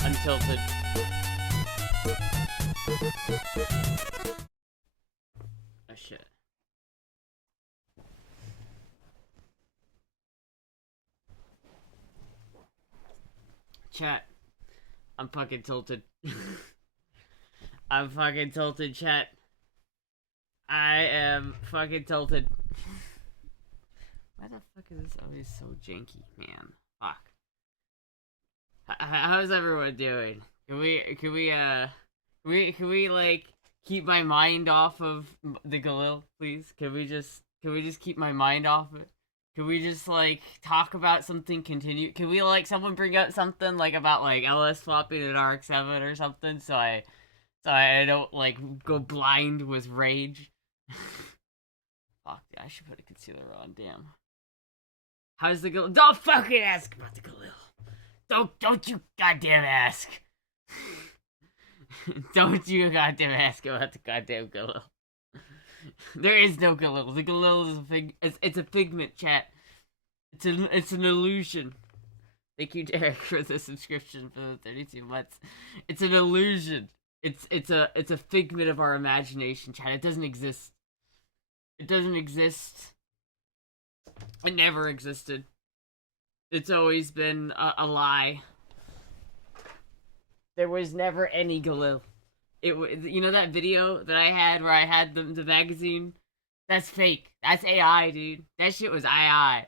Untilted. Oh shit. Chat. I'm fucking tilted. I'm fucking tilted, chat. I am fucking tilted. Why the fuck is this always so janky, man? Fuck. How's everyone doing? Can we like keep my mind off of the Galil, please? Can we just keep my mind off it? Can we just like talk about something? Continue? Can we like someone bring up something like about like LS swapping an RX-7 or something? So I don't like go blind with rage. Fuck, yeah, I should put a concealer on. Damn. How's the Galil? Don't fucking ask about the Galil. Don't you goddamn ask. Don't you goddamn ask about the goddamn Galil. There is no Galil. The Galil is it's a figment, chat. It's an illusion. Thank you, Derek, for the subscription for the 32 months. It's an illusion. It's a figment of our imagination, chat. It doesn't exist. It doesn't exist. It never existed. It's always been a lie. There was never any Galil. You know that video that I had where I had the magazine? That's fake. That's AI, dude. That shit was AI.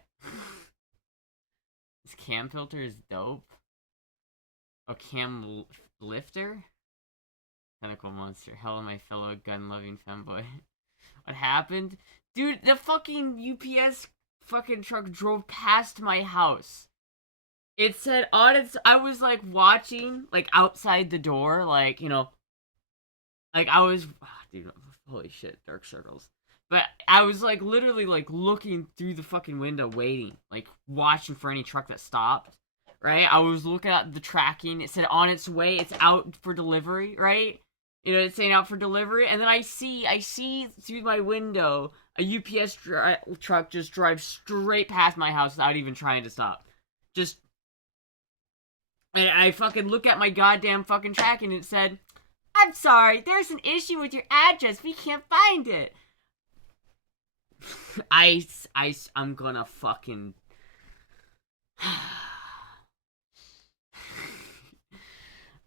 This cam filter is dope. Oh, cam lifter? Tentacle monster. Hell, my fellow gun-loving femboy. What happened? Dude, the fucking UPS fucking truck drove past my house. It said on its... I was, like, watching, like, outside the door, like, you know... Like, I was... Oh, dude, holy shit, dark circles. But I was, like, literally, like, looking through the fucking window, waiting. Like, watching for any truck that stopped, right? I was looking at the tracking. It said on its way, it's out for delivery, right? You know, it's saying out for delivery. And then I see through my window, a UPS truck just drive straight past my house without even trying to stop. Just... And I fucking look at my goddamn fucking tracking and it said... I'm sorry, there's an issue with your address. We can't find it. I'm gonna fucking...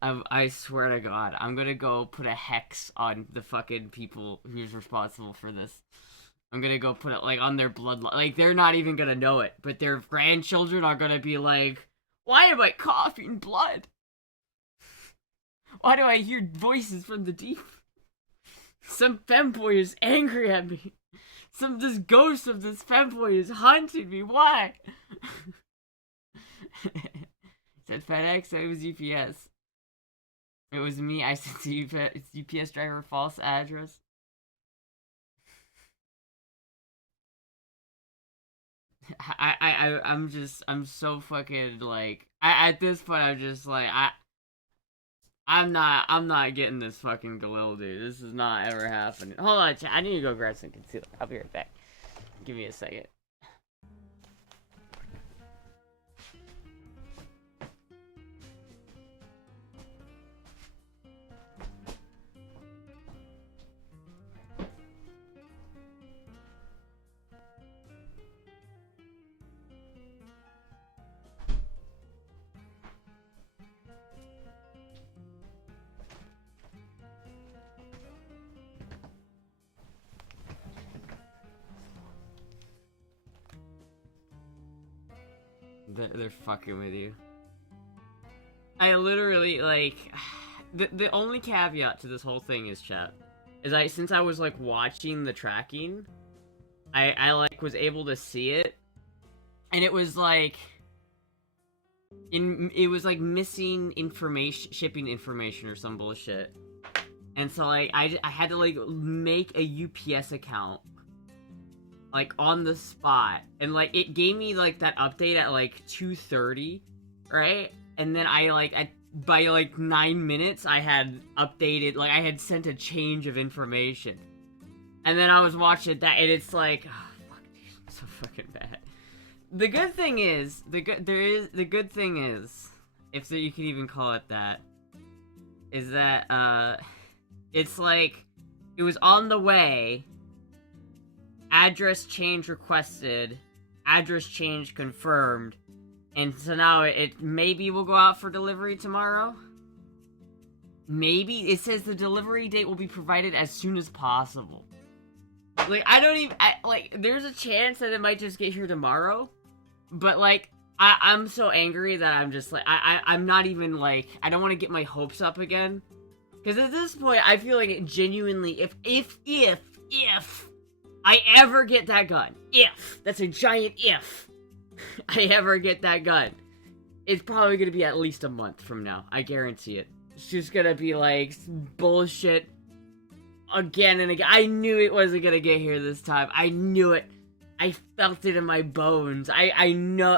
I swear to God, I'm gonna go put a hex on the fucking people who's responsible for this. I'm gonna go put it, like, on their bloodline. Like, they're not even gonna know it, but their grandchildren are gonna be like, why am I coughing blood? Why do I hear voices from the deep? Some femboy is angry at me. This ghost of this femboy is haunting me. Why? Said FedEx, it was UPS. It was me. I said it's UPS driver false address. I'm so fucking like, at this point I'm just like, I'm not getting this fucking Galil, dude. This is not ever happening. Hold on, chat. I need to go grab some concealer. I'll be right back. Give me a second. They're fucking with you. I literally, like... The only caveat to this whole thing is, chat, is since I was, like, watching the tracking, I like, was able to see it, and it was, like... It was, like, missing information, shipping information or some bullshit. And so, like, I had to, like, make a UPS account, like, on the spot, and, like, it gave me, like, that update at, like, 2:30, right? And then by, like, 9 minutes, I had updated, like, I had sent a change of information. And then I was watching that, and it's like, oh, fuck, dude, so fucking bad. The good thing is, the good thing is, if so you could even call it that, is that, it's like, it was on the way, address change requested, address change confirmed, and so now it maybe will go out for delivery tomorrow? Maybe? It says the delivery date will be provided as soon as possible. Like, there's a chance that it might just get here tomorrow, but, like, I'm so angry that I'm just, like, I'm not even, like, I don't want to get my hopes up again, because at this point, I feel like it genuinely, if I ever get that gun, that's a giant if, I ever get that gun, it's probably going to be at least a month from now, I guarantee it. It's just gonna be, like, bullshit again and again. I knew it wasn't gonna get here this time. I knew it. I felt it in my bones. I know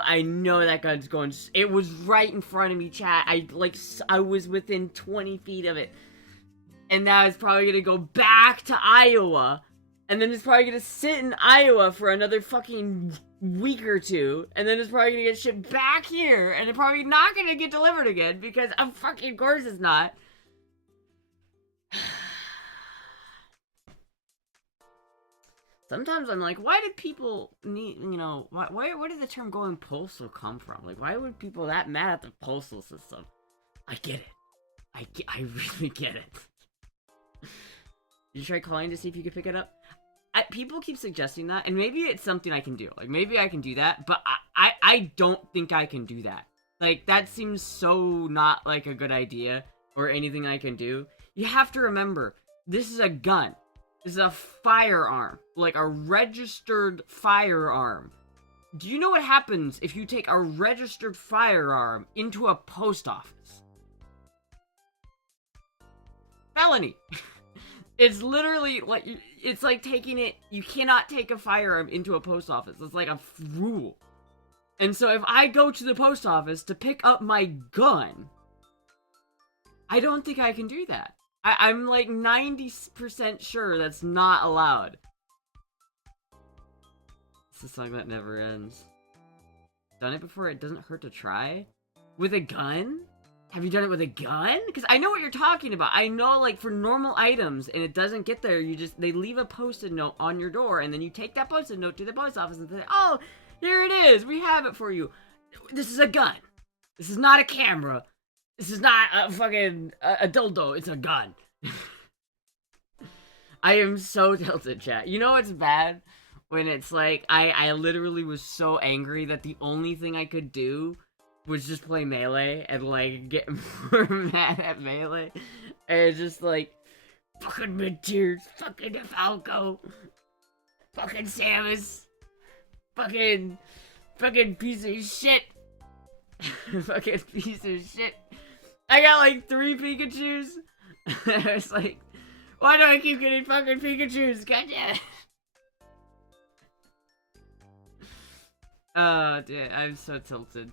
that gun's going. It was right in front of me, chat. I was within 20 feet of it. And now it's probably gonna go back to Iowa. And then it's probably gonna sit in Iowa for another fucking week or two, and then it's probably gonna get shipped back here, and it's probably not gonna get delivered again, because of fucking course it's not. Sometimes I'm like, why did people need, you know, where did the term going postal come from? Like, why were people that mad at the postal system? I get it. I really get it. Did you try calling to see if you could pick it up? People keep suggesting that, and maybe it's something I can do. Like, maybe I can do that, but I don't think I can do that. Like, that seems so not, like, a good idea, or anything I can do. You have to remember, this is a gun. This is a firearm. Like, a registered firearm. Do you know what happens if you take a registered firearm into a post office? Felony! It's literally, like, it's like taking it, you cannot take a firearm into a post office. It's like a rule. And so if I go to the post office to pick up my gun, I don't think I can do that. I'm like 90% sure that's not allowed. It's a song that never ends. Done it before, it doesn't hurt to try? With a gun? Have you done it with a gun? Because I know what you're talking about. I know, like, for normal items, and it doesn't get there, they leave a post-it note on your door, and then you take that post-it note to the post office and say, oh, here it is, we have it for you. This is a gun. This is not a camera. This is not a fucking, a dildo, it's a gun. I am so tilted, chat. You know what's bad? When it's like, I literally was so angry that the only thing I could do was just play Melee and, like, get more mad at Melee. And it's just like, fucking mid-tiers, fucking Falco, fucking Samus, fucking piece of shit. Fucking piece of shit. I got, like, 3 Pikachus. It's like, why do I keep getting fucking Pikachus? God damn it. Oh, dude, I'm so tilted.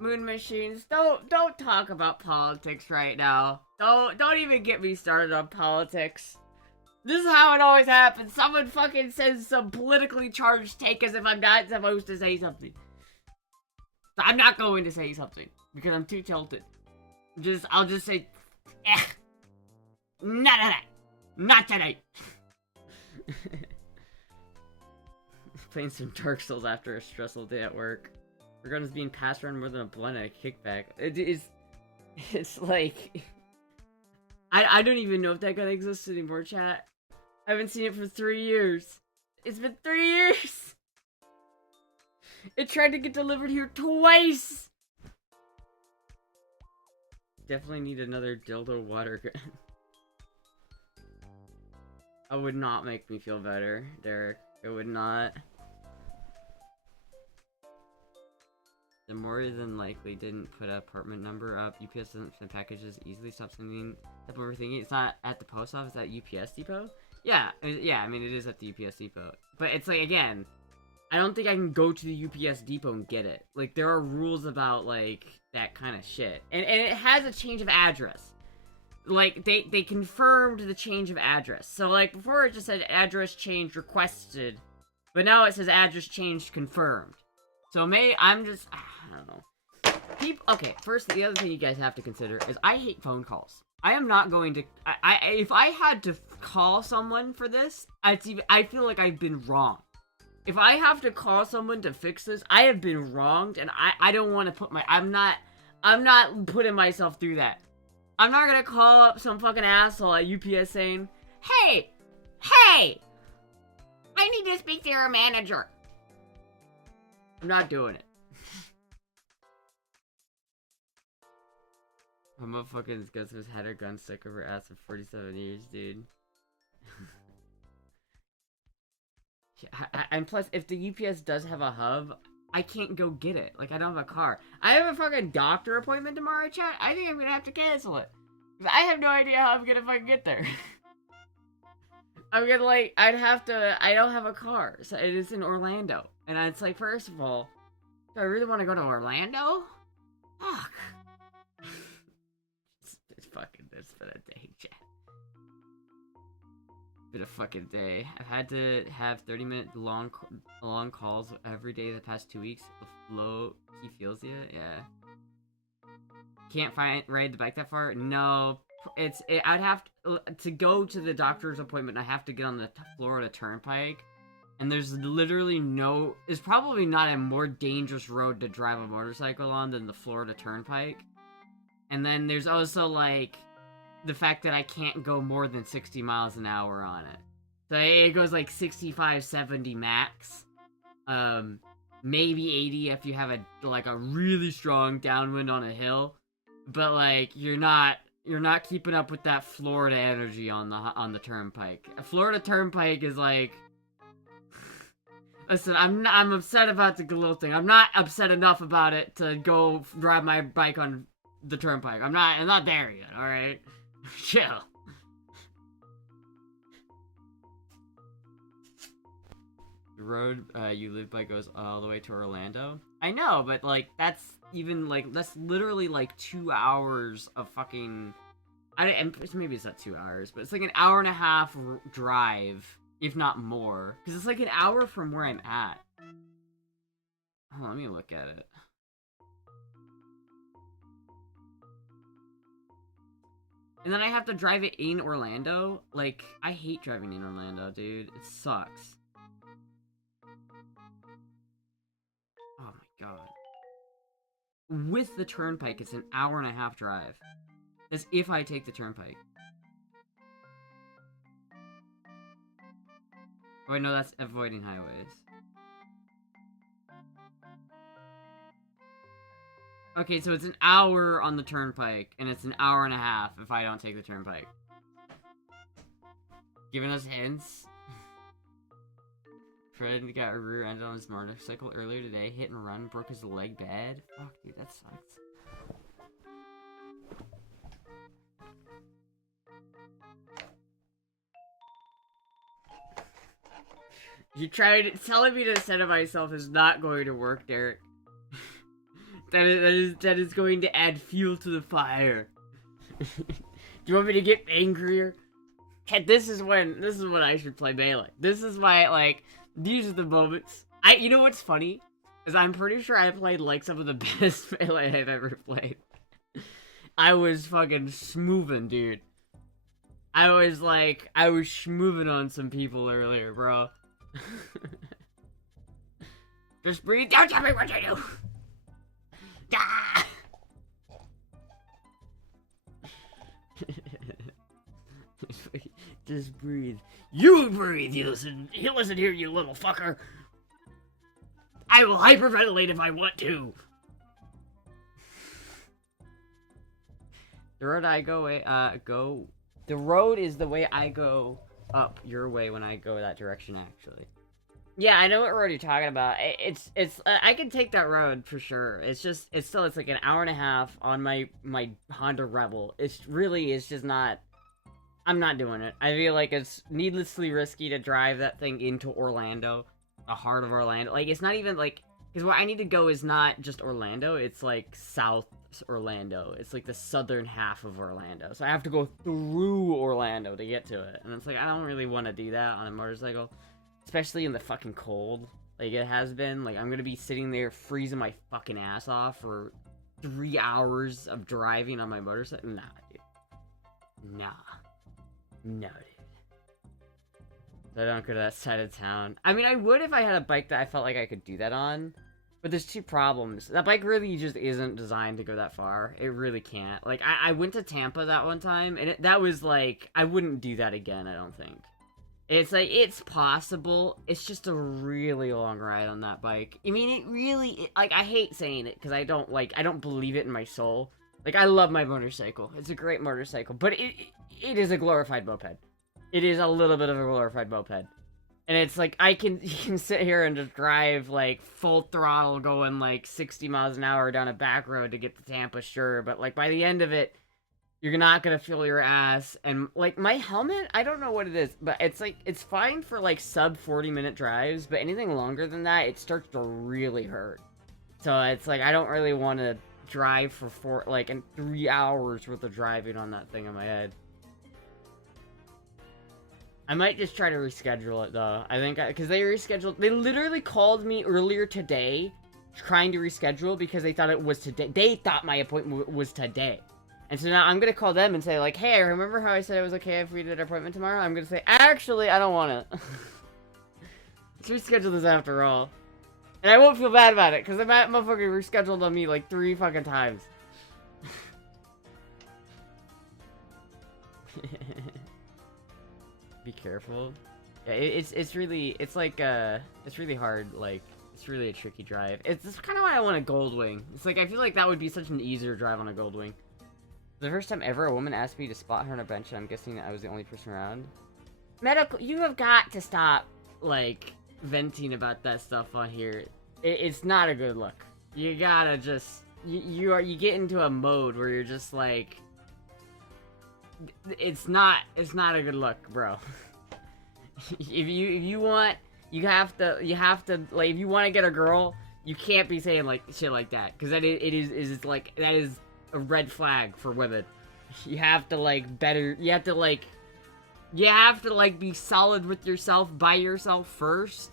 Moon machines, don't talk about politics right now. Don't even get me started on politics. This is how it always happens. Someone fucking says some politically charged take as if I'm not supposed to say something. I'm not going to say something because I'm too tilted. I'll just say, not tonight. Not tonight. Playing some Dark Souls after a stressful day at work. Your gun is being passed around more than a blunt and a kickback. It's like, I don't even know if that gun exists anymore, chat. I haven't seen it for 3 years. It's been 3 years! It tried to get delivered here twice! Definitely need another dildo water gun. That would not make me feel better, Derek. It would not. The more than likely didn't put an apartment number up. UPS doesn't send packages easily. Stop sending. Stop overthinking. It's not at the post office, at UPS depot. Yeah, I mean, it is at the UPS depot. But it's like, again, I don't think I can go to the UPS depot and get it. Like, there are rules about, like, that kind of shit. And it has a change of address. Like, they confirmed the change of address. So, like, before it just said address change requested. But now it says address changed confirmed. So I'm just, I don't know. Okay, first, the other thing you guys have to consider is I hate phone calls. I am not going to, if I had to call someone for this, I feel like I've been wrong. If I have to call someone to fix this, I have been wronged, and I don't want to put I'm not putting myself through that. I'm not gonna call up some fucking asshole at UPS saying, Hey! I need to speak to your manager. I'm not doing it. My motherfucking Ghostface had a gun stuck over her ass for 47 years, dude. And plus, if the UPS does have a hub, I can't go get it. Like, I don't have a car. I have a fucking doctor appointment tomorrow, chat. I think I'm gonna have to cancel it. I have no idea how I'm gonna fucking get there. I'm gonna, like, I don't have a car. So it is in Orlando. And it's like, first of all, do I really want to go to Orlando? Fuck. It's been a day, chat. Been a fucking day. I've had to have 30-minute long calls every day the past 2 weeks. The flow, he feels you, yeah. Can't ride the bike that far? No, I'd have to go to the doctor's appointment. I have to get on the Florida Turnpike, and there's literally there's probably not a more dangerous road to drive a motorcycle on than the Florida Turnpike. And then there's also, like, the fact that I can't go more than 60 miles an hour on it. So it goes like 65, 70 max. Maybe 80 if you have a really strong downwind on a hill. But like you're not keeping up with that Florida energy on the turnpike. A Florida Turnpike is like, listen, I'm upset about the little thing. I'm not upset enough about it to go ride my bike on the turnpike. I'm not there yet, alright? Chill. The road you live by goes all the way to Orlando. I know, but like that's literally like 2 hours of fucking. Maybe it's not 2 hours, but it's like an hour and a half drive, if not more, because it's like an hour from where I'm at. Oh, let me look at it. And then I have to drive it in Orlando. Like, I hate driving in Orlando, dude. It sucks. Oh my god. With the turnpike, it's an hour and a half drive. That's if I take the turnpike. Oh, I know that's avoiding highways. Okay, so it's an hour on the turnpike, and it's an hour and a half if I don't take the turnpike. Giving us hints. Fred got a rear end on his motorcycle earlier today, hit and run, broke his leg bad. Fuck, dude, that sucks. Telling me to center myself is not going to work, Derek. That is going to add fuel to the fire. Do you want me to get angrier? This is when I should play Melee. This is why, like, these are the moments. You know what's funny? Is I'm pretty sure I played, like, some of the best Melee I've ever played. I was fucking smoothing, dude. I was schmooving on some people earlier, bro. Just breathe. Don't tell me what to do. Ah! Just breathe. You breathe, you listen here, you little fucker. I will hyperventilate if I want to. The road I go, the road is the way I go up your way when I go that direction, actually. Yeah, I know what road you're talking about. It's I can take that road for sure. It's like an hour and a half on my Honda Rebel. It's just not. I'm not doing it. I feel like it's needlessly risky to drive that thing into Orlando, the heart of Orlando. Like, it's not even like, because where I need to go is not just Orlando. It's like South Orlando. It's like the southern half of Orlando. So I have to go through Orlando to get to it, and it's like I don't really want to do that on a motorcycle. especially in the fucking cold, like it has been. Like I'm gonna be sitting there freezing my fucking ass off for 3 hours of driving on my motorcycle. Nah, dude. Nah. No, dude. I don't go to that side of town. I mean, I would if I had a bike that I felt like I could do that on. But there's 2 problems. That bike really just isn't designed to go that far. It really can't. Like, I went to Tampa that one time, and that was like, I wouldn't do that again, I don't think. It's like, it's possible. It's just a really long ride on that bike. I mean, it really, like, I hate saying it, because I don't believe it in my soul. Like, I love my motorcycle. It's a great motorcycle. But it is a glorified moped. It is a little bit of a glorified moped. And it's like, you can sit here and just drive, like, full throttle going, like, 60 miles an hour down a back road to get to Tampa, sure. But, like, by the end of it, you're not gonna feel your ass. And, like, my helmet, I don't know what it is, but it's, like, it's fine for, like, sub 40-minute drives. But anything longer than that, it starts to really hurt. So it's, like, I don't really want to drive for 3 hours worth of driving on that thing on my head. I might just try to reschedule it, though. I think, because they literally called me earlier today trying to reschedule because they thought it was today. They thought my appointment was today. And so now I'm going to call them and say, like, hey, remember how I said it was okay if we did an appointment tomorrow? I'm going to say, actually, I don't want it. Let's reschedule this after all. And I won't feel bad about it, because the motherfucker rescheduled on me, like, 3 fucking times. Be careful. Yeah, it's really hard. Like, it's really a tricky drive. It's kind of why I want a Goldwing. It's like, I feel like that would be such an easier drive on a Goldwing. The first time ever a woman asked me to spot her on a bench, and I'm guessing I was the only person around. Medical, you have got to stop, like, venting about that stuff on here. It's not a good look. You gotta just, you get into a mode where you're just like, it's not a good look, bro. if you want, you have to, like, if you want to get a get you can't be saying, like, shit like that, because that is like, that is a red flag for women. You have to, like, be solid with yourself, by yourself first.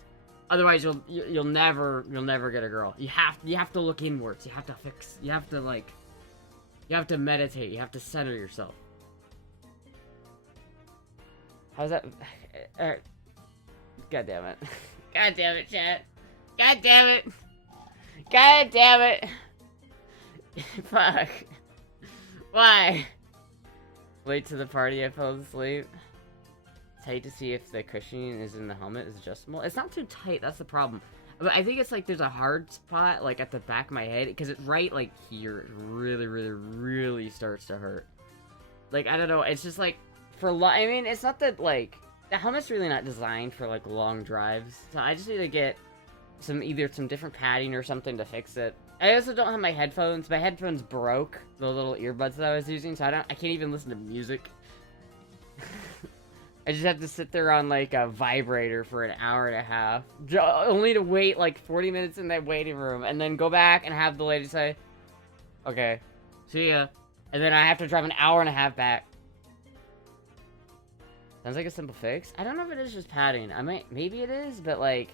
Otherwise, you'll never get a girl. You have to look inwards. You have to fix. You have to meditate. You have to center yourself. How's that? God damn it. God damn it, chat. God damn it. God damn it. Fuck. Why? Late to the party, I fell asleep. Tight to see if the cushioning is in the helmet is adjustable. It's not too tight, that's the problem. But I think it's like there's a hard spot, like, at the back of my head, because it's right, like, here. It really, really, really starts to hurt. Like, I don't know, it's just, like, I mean, it's not that, like, the helmet's really not designed for, like, long drives. So I just need to get either some different padding or something to fix it. I also don't have my headphones. My headphones broke, the little earbuds that I was using, so I can't even listen to music. I just have to sit there on, like, a vibrator for an hour and a half. Only to wait, like, 40 minutes in that waiting room, and then go back and have the lady say, okay, see ya. And then I have to drive an hour and a half back. Sounds like a simple fix. I don't know if it is just padding. Maybe it is, but, like,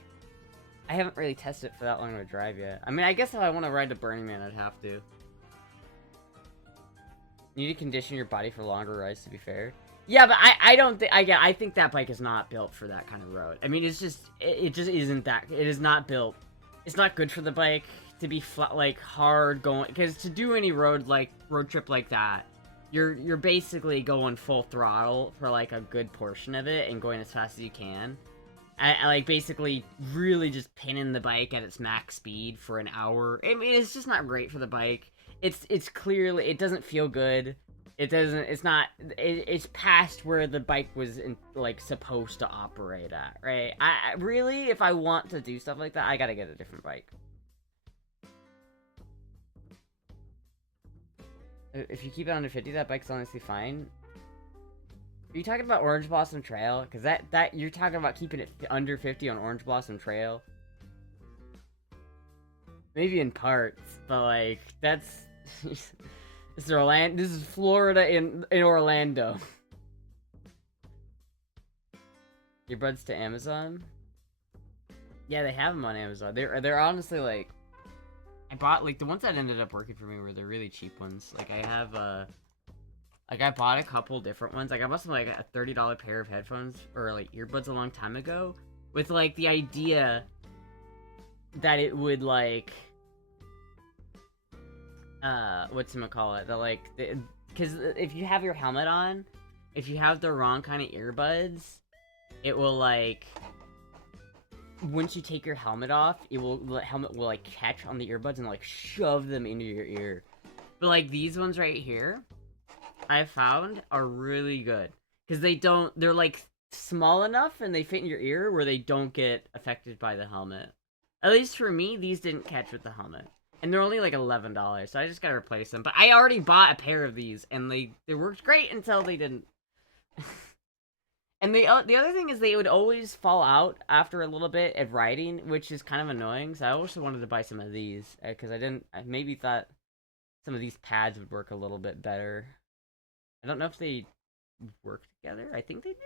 I haven't really tested it for that long of a drive yet. I mean, I guess if I want to ride to Burning Man, I'd have to. You need to condition your body for longer rides, to be fair. Yeah, but I don't think, I think that bike is not built for that kind of road. I mean, it's just, it just isn't that, it is not built. It's not good for the bike to be flat, like, hard going, because to do any road trip like that, you're basically going full throttle for, like, a good portion of it and going as fast as you can. I like, basically really just pinning the bike at its max speed for an hour. I mean, it's just not great for the bike. It's clearly, it doesn't feel good. It's past where the bike was, like, supposed to operate at, right? I really, if I want to do stuff like that, I gotta get a different bike. If you keep it under 50, that bike's honestly fine. Are you talking about Orange Blossom Trail? Because that you're talking about keeping it under 50 on Orange Blossom Trail. Maybe in parts, but, like, that's... This is Florida in Orlando. Earbuds to Amazon? Yeah, they have them on Amazon. They're honestly like, I bought like the ones that ended up working for me were the really cheap ones. Like I have like I bought a couple different ones. Like I bought some like a $30 pair of headphones or like earbuds a long time ago, with like the idea that it would like whatchamacallit, that like because if you have your helmet on, if you have the wrong kind of earbuds, it will like, once you take your helmet off, the helmet will like catch on the earbuds and like shove them into your ear. But like these ones right here, I found are really good because they're like small enough and they fit in your ear where they don't get affected by the helmet. At least for me, these didn't catch with the helmet. And they're only like $11, so I just gotta replace them. But I already bought a pair of these, and they worked great until they didn't. And the other thing is they would always fall out after a little bit of riding, which is kind of annoying. So I also wanted to buy some of these, because I maybe thought some of these pads would work a little bit better. I don't know if they work together. I think they do.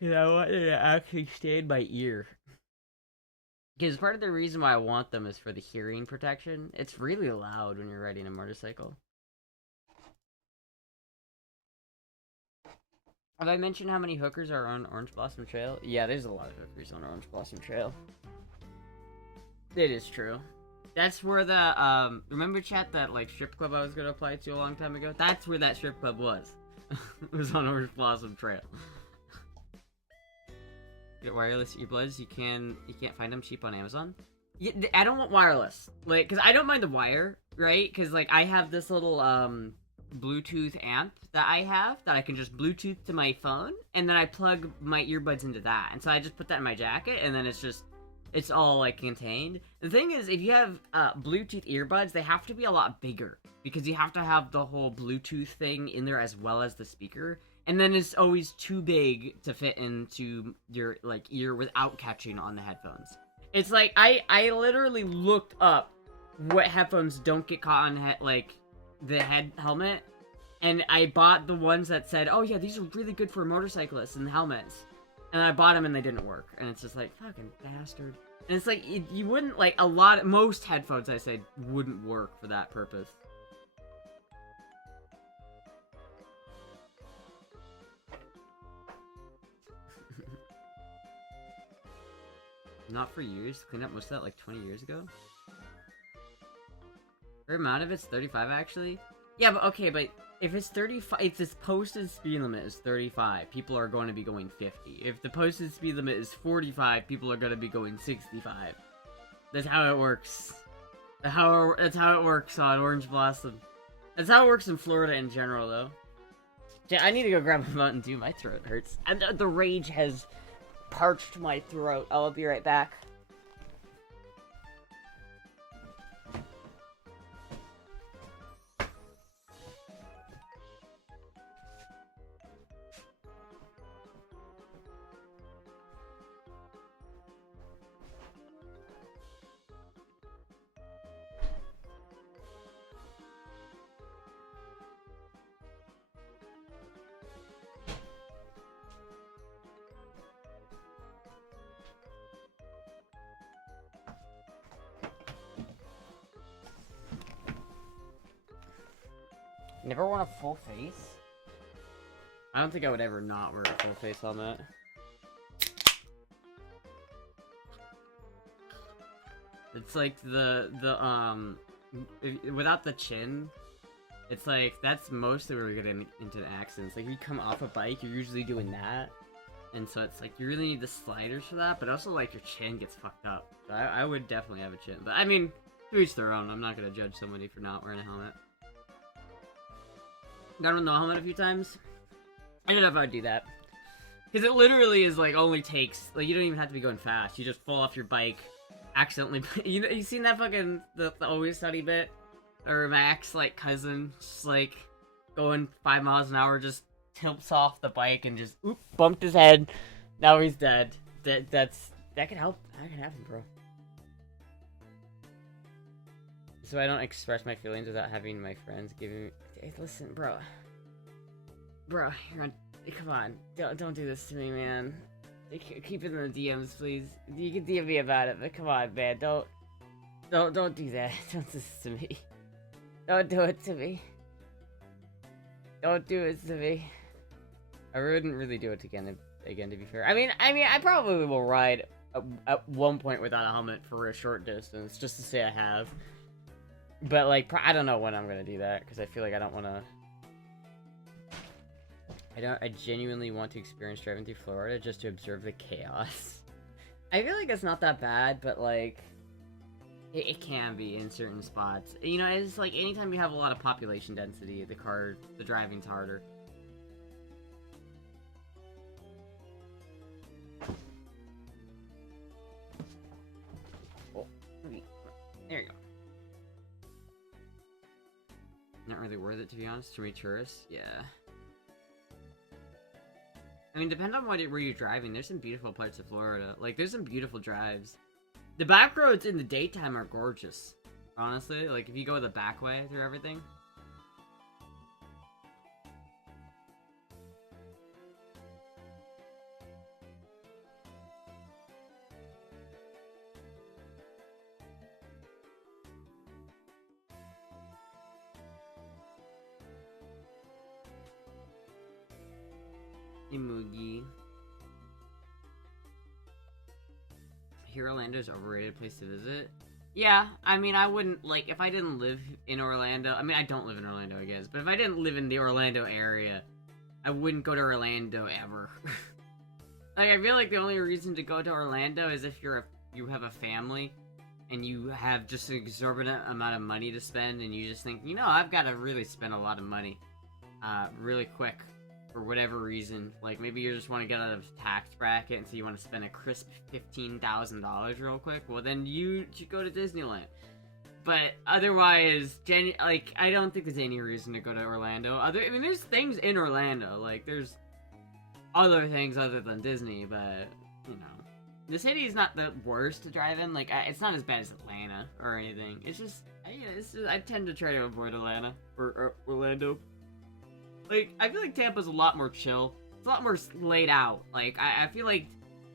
Because I want it to actually stay in my ear. Because part of the reason why I want them is for the hearing protection. It's really loud when you're riding a motorcycle. Have I mentioned how many hookers are on Orange Blossom Trail? Yeah, there's a lot of hookers on Orange Blossom Trail. It is true. That's where the, remember chat, that, like, strip club I was gonna apply to a long time ago? That's where that strip club was. It was on Orange Blossom Trail. Get wireless earbuds, you can't find them cheap on Amazon? Yeah, I don't want wireless. Like, because I don't mind the wire, right? Because, like, I have this little, Bluetooth amp that I have that I can just Bluetooth to my phone, and then I plug my earbuds into that. And so I just put that in my jacket, and then it's all like contained. The thing is, if you have Bluetooth earbuds, they have to be a lot bigger because you have to have the whole Bluetooth thing in there as well as the speaker. And then it's always too big to fit into your like ear without catching on the headphones. It's like I literally looked up what headphones don't get caught on like the helmet, and I bought the ones that said, oh yeah, these are really good for motorcyclists and helmets, and I bought them and they didn't work, and it's just like, fucking bastard. And it's like, you wouldn't, like, most headphones, I said, wouldn't work for that purpose. Not for years, cleaned up most of that like 20 years ago. The amount of it's 35 actually. Yeah, but okay, but if it's 35, if this posted speed limit is 35, people are going to be going 50. If the posted speed limit is 45, people are going to be going 65. That's how it works. That's how it works on Orange Blossom. That's how it works in Florida in general, though. I need to go grab a Mountain Dew. My throat hurts. And the rage has parched my throat. I'll be right back. Never worn a full face? I don't think I would ever not wear a full face helmet. It's like without the chin, it's like, that's mostly where we get into accidents. Like, if you come off a bike, you're usually doing that. And so it's like, you really need the sliders for that, but also, like, your chin gets fucked up. So I would definitely have a chin. But, I mean, to each their own. I'm not gonna judge somebody for not wearing a helmet. Got on the helmet a few times. I don't know if I would do that. Because it literally is, like, only takes, like, you don't even have to be going fast. You just fall off your bike, accidentally, you seen that fucking, the Always Sunny bit? Or Max, like, cousin, just, like, going 5 miles an hour, just tilts off the bike and just, oop, bumped his head. Now he's dead. That could help. That could happen, bro. So I don't express my feelings without having my friends giving me... Hey, listen, bro. Bro, come on. Don't do this to me, man. Keep it in the DMs, please. You can DM me about it, but come on, man. Don't do that. Don't do this to me. Don't do it to me. Don't do it to me. I wouldn't really do it again, to be fair. I mean, I probably will ride at one point without a helmet for a short distance, just to say I have. But, like, I don't know when I'm gonna do that, because I feel like I don't want to... I genuinely want to experience driving through Florida just to observe the chaos. I feel like it's not that bad, but, like... It can be in certain spots. You know, it's like anytime you have a lot of population density, the driving's harder. Oh, there you go. Not really worth it, to be honest, too many tourists. Yeah. I mean, depend on where you're driving. There's some beautiful parts of Florida. Like, there's some beautiful drives. The back roads in the daytime are gorgeous. Honestly, like, if you go the back way through everything. Imugi. Here, Orlando's overrated place to visit. Yeah, I mean, I wouldn't, like, if I didn't live in Orlando, I mean, I don't live in Orlando, I guess, but if I didn't live in the Orlando area, I wouldn't go to Orlando ever. Like, I feel like the only reason to go to Orlando is if you have a family, and you have just an exorbitant amount of money to spend, and you just think, you know, I've got to really spend a lot of money, really quick. For whatever reason, like maybe you just want to get out of tax bracket and so you want to spend a crisp $15,000 real quick, well then you should go to Disneyland. But otherwise, like, I don't think there's any reason to go to Orlando. I mean, there's things in Orlando, like there's other things other than Disney, but you know, the city is not the worst to drive in. Like, it's not as bad as Atlanta or anything. It's just, I tend to try to avoid Atlanta or Orlando. Like, I feel like Tampa's a lot more chill. It's a lot more laid out. Like, I feel like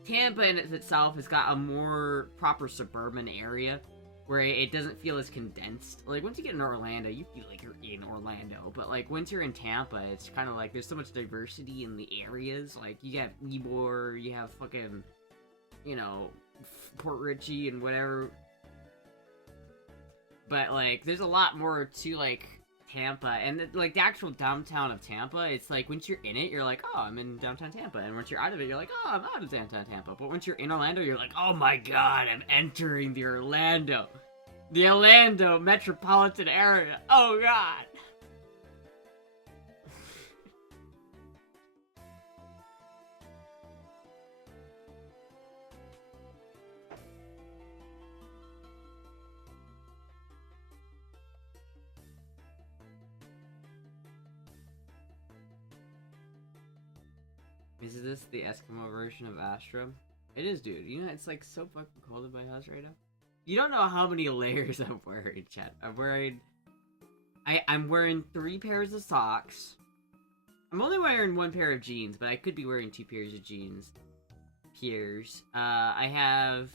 Tampa in itself has got a more proper suburban area where it doesn't feel as condensed. Like, once you get in Orlando, you feel like you're in Orlando. But, like, once you're in Tampa, it's kind of like there's so much diversity in the areas. Like, you have Ybor, you have fucking, you know, Port Richey and whatever. But, like, there's a lot more to, like, Tampa, and like the actual downtown of Tampa, it's like once you're in it, you're like, oh, I'm in downtown Tampa, and once you're out of it, you're like, oh, I'm out of downtown Tampa. But once you're in Orlando, you're like, oh my god, I'm entering the Orlando metropolitan area. Oh god. Is this the Eskimo version of Astra? It is, dude. You know, it's like so fucking cold in my house right now. You don't know how many layers I'm wearing, chat. I'm wearing 3 pairs of socks. I'm only wearing 1 pair of jeans, but I could be wearing 2 pairs of jeans. I have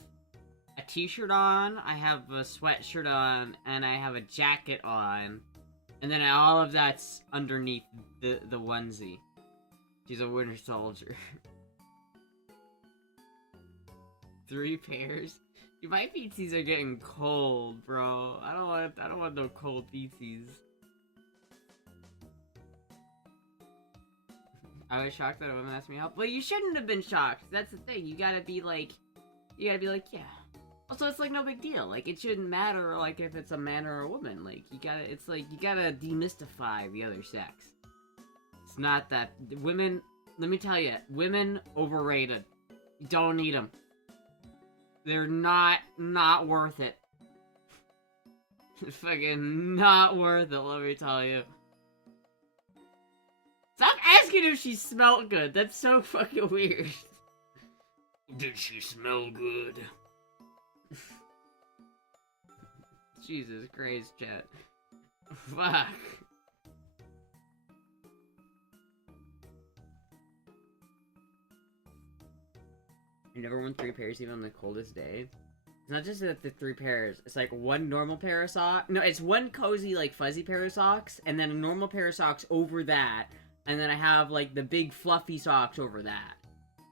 a t-shirt on, I have a sweatshirt on, and I have a jacket on. And then all of that's underneath the onesie. She's a winter soldier. 3 pairs? Dude, my feetsies are getting cold, bro. I don't want no cold feetsies. I was shocked that a woman asked me out. Well, you shouldn't have been shocked. That's the thing. You gotta be like, yeah. Also, it's like no big deal. Like, it shouldn't matter, like, if it's a man or a woman. Like, you gotta demystify the other sex. It's not that women. Let me tell you, women overrated. You don't need them. They're not worth it. It's fucking not worth it. Let me tell you. Stop asking if she smelled good. That's so fucking weird. Did she smell good? Jesus Christ, chat. Fuck. I never worn 3 pairs even on the coldest day. It's not just that the 3 pairs. It's like one normal pair of socks. No, it's one cozy, like, fuzzy pair of socks, and then a normal pair of socks over that, and then I have, like, the big fluffy socks over that.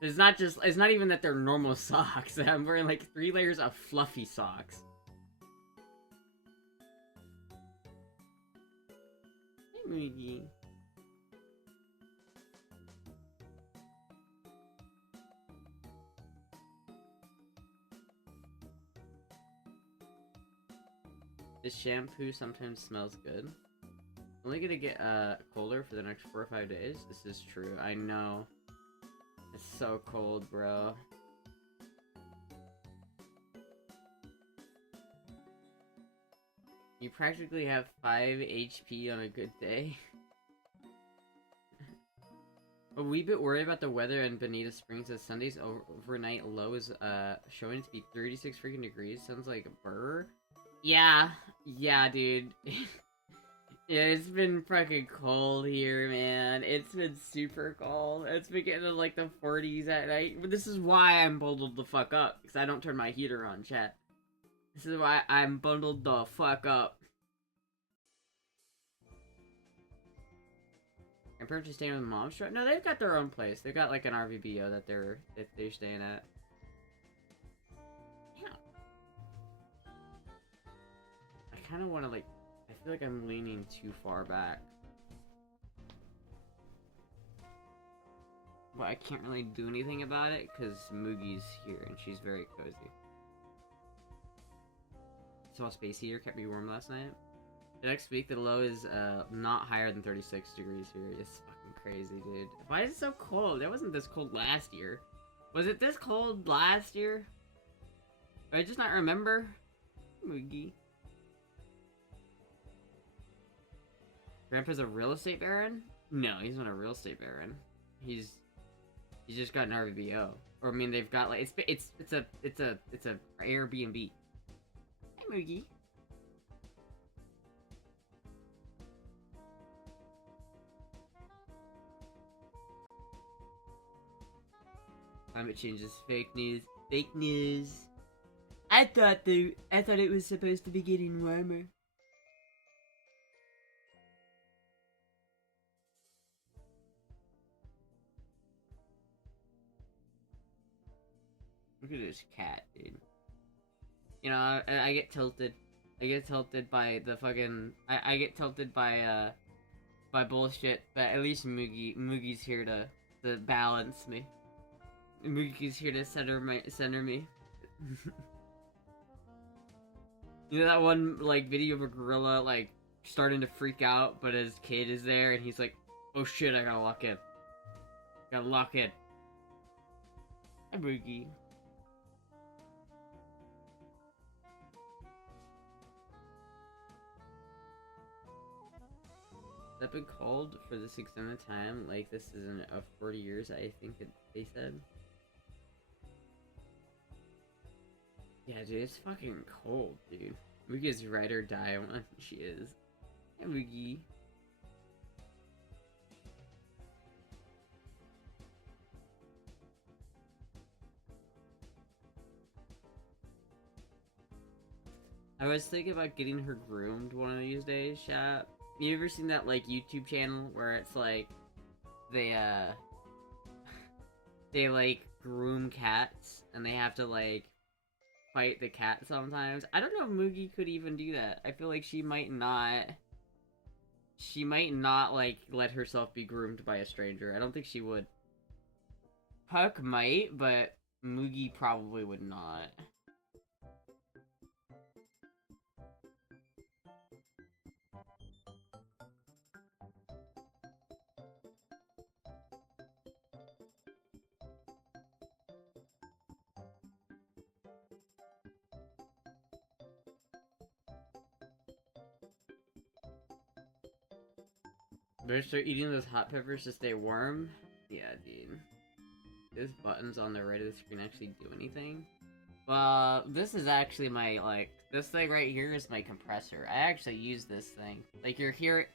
It's not even that they're normal socks. I'm wearing, like, 3 layers of fluffy socks. Hey, Moogie. This shampoo sometimes smells good. Only gonna get colder for the next 4 or 5 days. This is true. I know. It's so cold, bro. You practically have 5 HP on a good day. A wee bit worried about the weather in Bonita Springs as Sunday's overnight low is showing to be 36 freaking degrees. Sounds like a burr. Yeah, dude. Yeah, it's been fucking cold here, man. It's been super cold. It's been getting to like the 40s at night. But this is why I'm bundled the fuck up. Because I don't turn my heater on, chat. This is why I'm bundled the fuck up. I'm purchasing staying with Mom's truck. No, they've got their own place. They've got like an RVBO that they're staying at. Yeah. I kind of want to like. I feel like I'm leaning too far back. But I can't really do anything about it because Moogie's here and she's very cozy. Saw a space heater kept me warm last night. The next week the low is not higher than 36 degrees here. It's fucking crazy, dude. Why is it so cold? It wasn't this cold last year. Was it this cold last year? Did I just not remember? Moogie. Grandpa's a real estate baron? No, he's not a real estate baron. He's just got an RVBO. Or I mean, they've got like it's a Airbnb. Hey, Moogie. Climate change is fake news. Fake news. I thought it was supposed to be getting warmer. Look at this cat, dude. You know, I get tilted. I get tilted by the fucking. I get tilted by bullshit. But at least Moogie's here to balance me. Moogie's here to center me. You know that one like video of a gorilla like starting to freak out, but his kid is there, and he's like, "Oh shit, I gotta lock in. Gotta lock in." Hi, Moogie. That been called for this extended time, like this isn't of 40 years, I think they said. Yeah, dude, it's fucking cold, dude. Moogie's ride or die one. She is. Hey, Moogie. I was thinking about getting her groomed one of these days, chat. You ever seen that, like, YouTube channel where it's, like, they like, groom cats, and they have to, like, fight the cat sometimes? I don't know if Moogie could even do that. I feel like she might not, like, let herself be groomed by a stranger. I don't think she would. Puck might, but Moogie probably would not. Better start eating those hot peppers to stay warm? Yeah, dude. Those buttons on the right of the screen actually do anything? Well, this is actually my, like, this thing right here is my compressor. I actually use this thing. Like, you're hearing...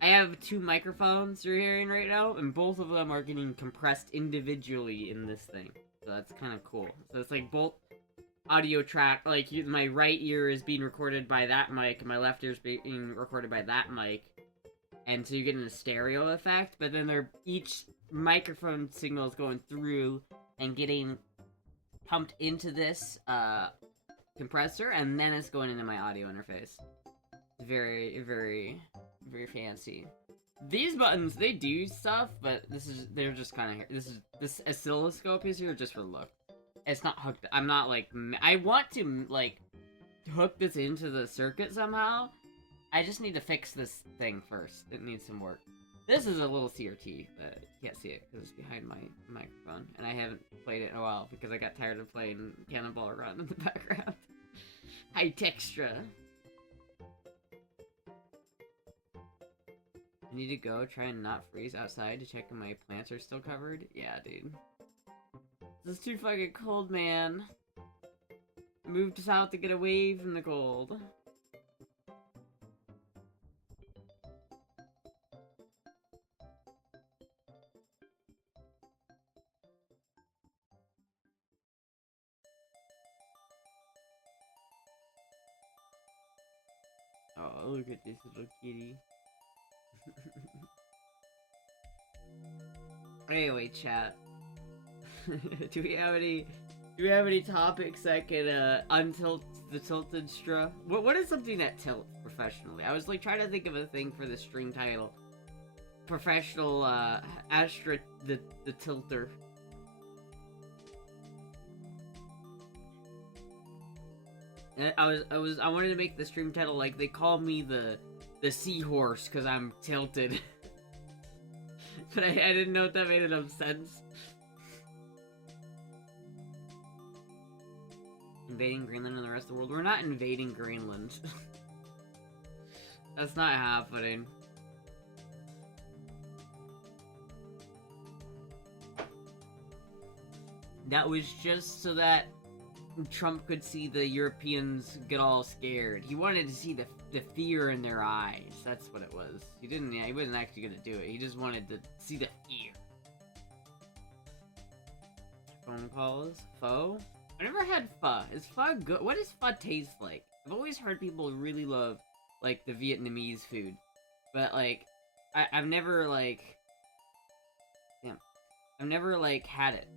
I have 2 microphones you're hearing right now, and both of them are getting compressed individually in this thing. So that's kind of cool. So it's like both audio track, like my right ear is being recorded by that mic, and my left ear is being recorded by that mic. And so you're getting a stereo effect, but then they're each microphone signal is going through and getting pumped into this compressor, and then it's going into my audio interface. Very, very, very fancy. These buttons, they do stuff, but they're just kind of, this oscilloscope is here just for look. It's not hooked, I'm not like, I want to like hook this into the circuit somehow. I just need to fix this thing first. It needs some work. This is a little CRT, but you can't see it because it's behind my microphone. And I haven't played it in a while because I got tired of playing Cannonball Run in the background. High texture. I need to go try and not freeze outside to check if my plants are still covered. Yeah, dude. This is too fucking cold, man. I moved south to get away from the cold. Oh, look at this little kitty. Anyway, chat. do we have any topics that can untilt the tilted straw? What is something that tilts professionally? I was like trying to think of a thing for the stream title. Professional Astra the tilter. I wanted to make the stream title like they call me the seahorse because I'm tilted. But I didn't know if that made enough sense. Invading Greenland and the rest of the world. We're not invading Greenland. That's not happening. That was just so that Trump could see the Europeans get all scared. He wanted to see the fear in their eyes. That's what it was. He wasn't actually gonna do it. He just wanted to see the fear. Phone calls? Pho? I never had pho. Is pho good? What does pho taste like? I've always heard people really love, like, the Vietnamese food. But, like, I've never, like... Damn. I've never, like, had it.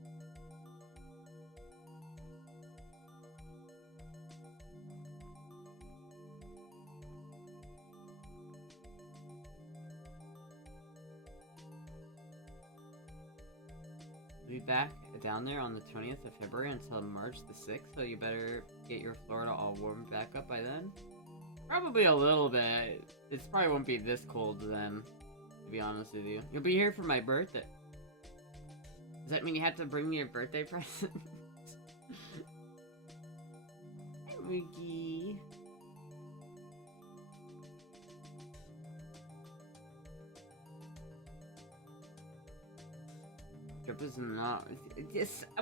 Be back down there on the 20th of February until March the 6th, so you better get your Florida all warmed back up by then. Probably a little bit. It probably won't be this cold then, to be honest with you. You'll be here for my birthday. Does that mean you have to bring me a birthday present? Hi, Mookie. Trump is not.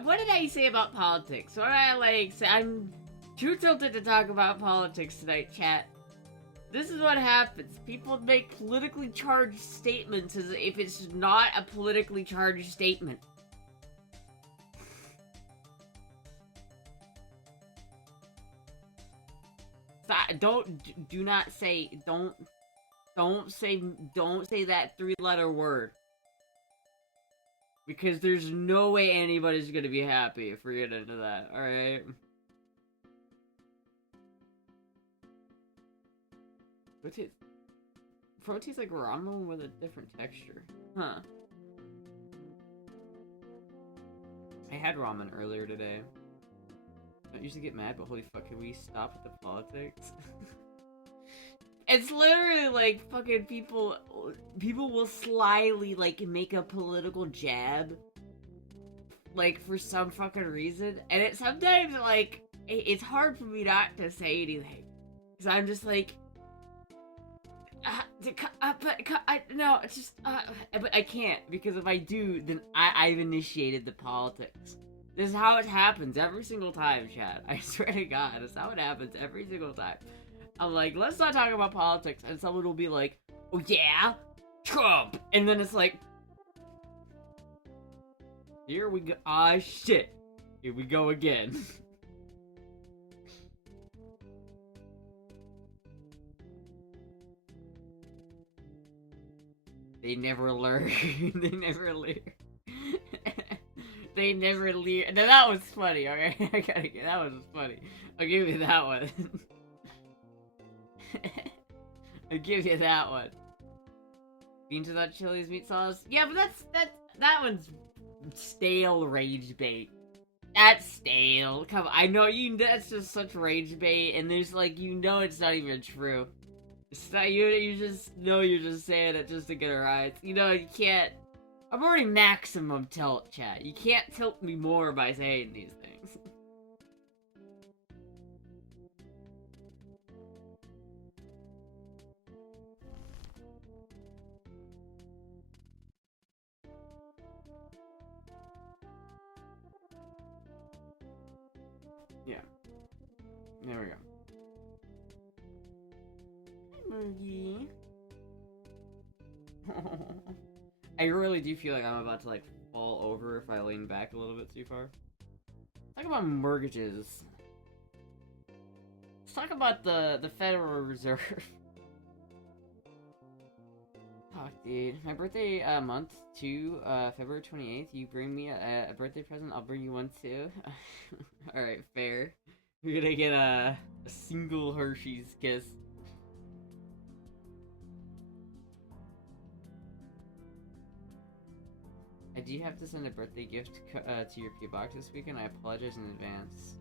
What did I say about politics? What did I like say? I'm too tilted to talk about politics tonight, chat. This is what happens. People make politically charged statements as if it's not a politically charged statement. Don't say that three-letter word. Because there's no way anybody's gonna be happy if we get into that, alright? Pho tastes like ramen with a different texture. Huh. I had ramen earlier today. I don't usually get mad, but holy fuck, can we stop with the politics? It's literally like fucking people will slyly like make a political jab like for some fucking reason, and it sometimes like it's hard for me not to say anything because I'm just like but I can't, because if I do, then I've initiated the politics. This is how it happens every single time, chat. I swear to God, this is how it happens every single time. I'm like, let's not talk about politics, and someone will be like, oh yeah, Trump, and then it's like, here we go, ah shit, Here we go again. They never learn. They never learn. They never learn. Now that was funny, alright? I gotta get that was funny. I'll give you that one. I'll give you that one. Beans without chilies, meat sauce. Yeah, but that one's stale rage bait. That's stale. Come on, I know that's just such rage bait, and there's like, it's not even true. It's not, you just know you're just saying it just to get a rise. You can't. I'm already maximum tilt, chat. You can't tilt me more by saying these things. Yeah. There we go. Hi, Moogie. I really do feel like I'm about to, like, fall over if I lean back a little bit too far. Talk about mortgages. Let's talk about the Federal Reserve. Fuck, dude. My birthday month, too, February 28th. You bring me a birthday present, I'll bring you one, too. Alright, fair. We're gonna get a single Hershey's Kiss. I do have to send a birthday gift to your P box this weekend. I apologize in advance.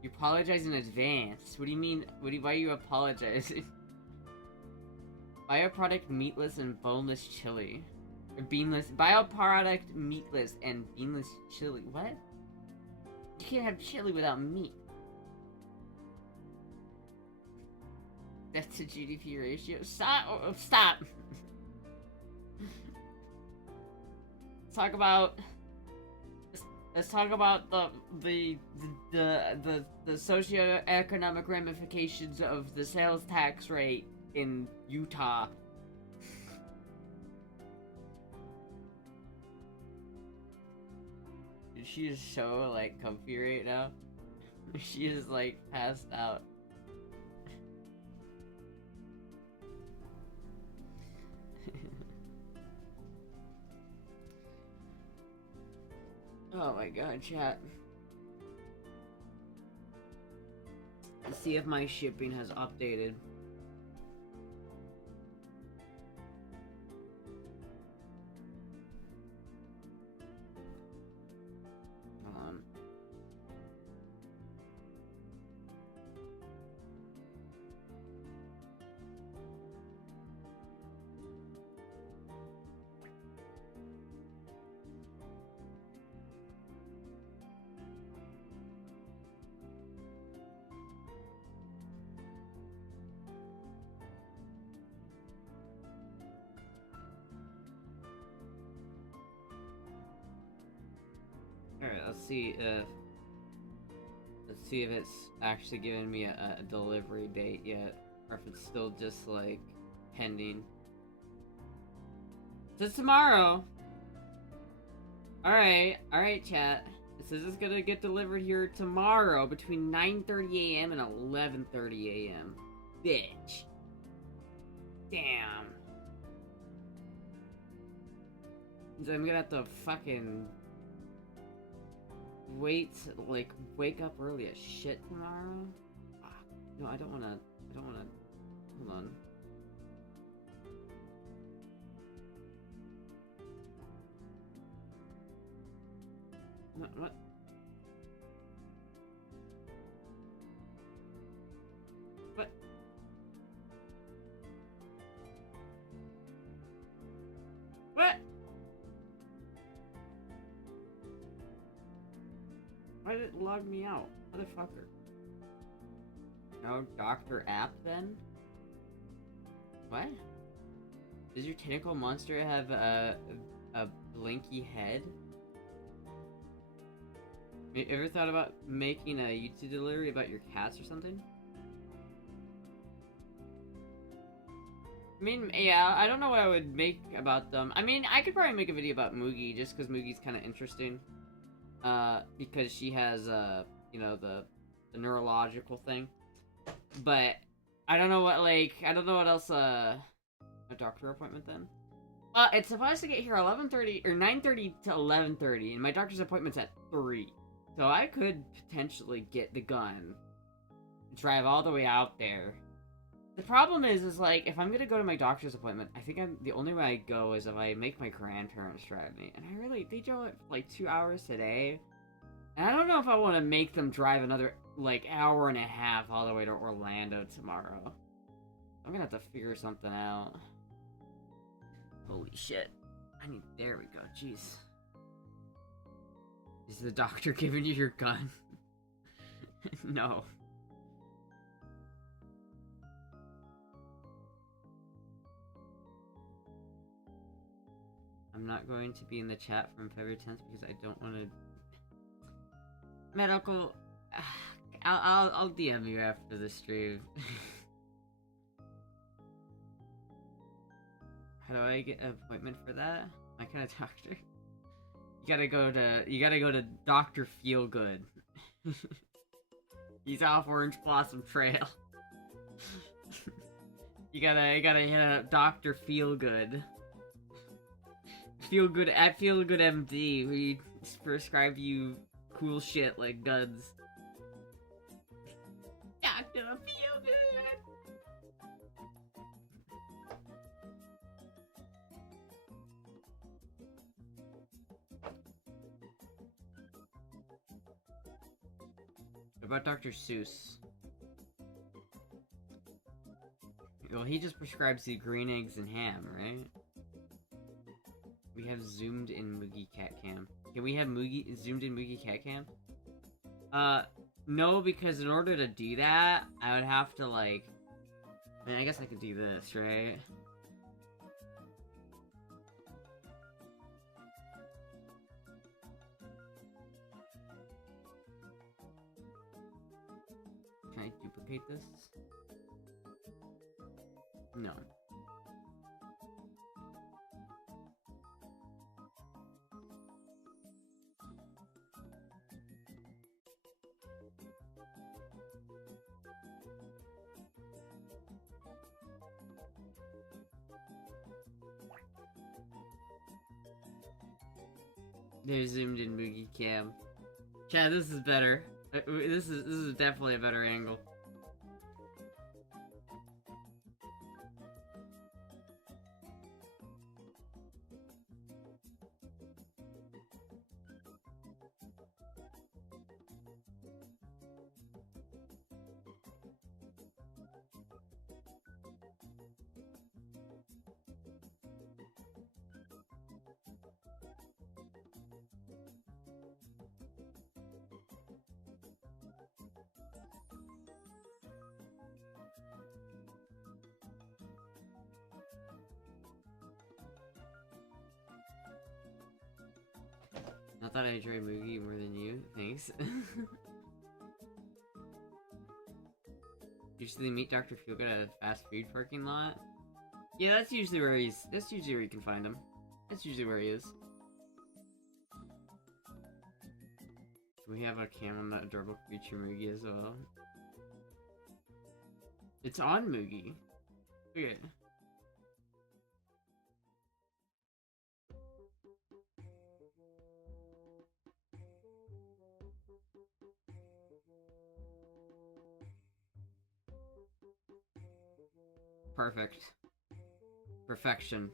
You apologize in advance? What do you mean? Why are you apologizing? Bioproduct meatless and boneless chili. Or beanless. Bioproduct meatless and beanless chili. What? You can't have chili without meat. That's a GDP ratio. Stop! Stop! Let's talk about the socioeconomic ramifications of the sales tax rate in Utah. She is so, like, comfy right now. She is, like, passed out. Oh my god, chat. Let's see if my shipping has updated. Hold on. Alright, let's see if it's actually giving me a delivery date yet, or if it's still just, like, pending. So tomorrow! Alright, chat. It says it's gonna get delivered here tomorrow between 9:30 a.m. and 11:30 a.m. Bitch. Damn. So I'm gonna have to fucking wake up early as shit tomorrow? No, I don't wanna, hold on. What? What? What? Why did it log me out? Motherfucker. No Dr. App then? What? Does your tentacle monster have a blinky head? You ever thought about making a YouTube delivery about your cats or something? I mean, yeah, I don't know what I would make about them. I mean, I could probably make a video about Moogie, just because Moogie's kind of interesting. because she has, you know, the neurological thing. But I don't know what, like, I don't know what else, a doctor appointment then? It's supposed to get here 11:30, or 9:30 to 11:30, and my doctor's appointment's at 3. So I could potentially get the gun, drive all the way out there. The problem is like, if I'm gonna go to my doctor's appointment, I think the only way I go is if I make my grandparents drive me. And they drove like 2 hours today. And I don't know if I want to make them drive another, like, hour and a half all the way to Orlando tomorrow. I'm gonna have to figure something out. Holy shit. There we go, jeez. Is the doctor giving you your gun? No. I'm not going to be in the chat from February 10th because I don't want to... Medical... I'll DM you after the stream. How do I get an appointment for that? My kind of doctor? You gotta go to Dr. Feelgood. He's off Orange Blossom Trail. you gotta hit up Dr. Feelgood. Feelgood at Feelgood MD. We prescribe you cool shit like guns. Dr. Feelgood. What about Dr. Seuss? Well, he just prescribes you green eggs and ham, right? We have zoomed in Moogie Cat Cam. Can we have zoomed in Moogie Cat Cam? No, because in order to do that, I would have to, like... I mean, I guess I could do this, right? Can I duplicate this? No. There's zoomed in Moogie Cam. Chad, this is better. This is definitely a better angle. I thought I enjoyed Moogie more than you. Thanks. Usually meet Dr. Feelgood at a fast food parking lot. Yeah, that's usually where that's usually where you can find him. That's usually where he is. We have a cam on that adorable creature Moogie as well. It's on Moogie. Look at it. Perfect. Perfection.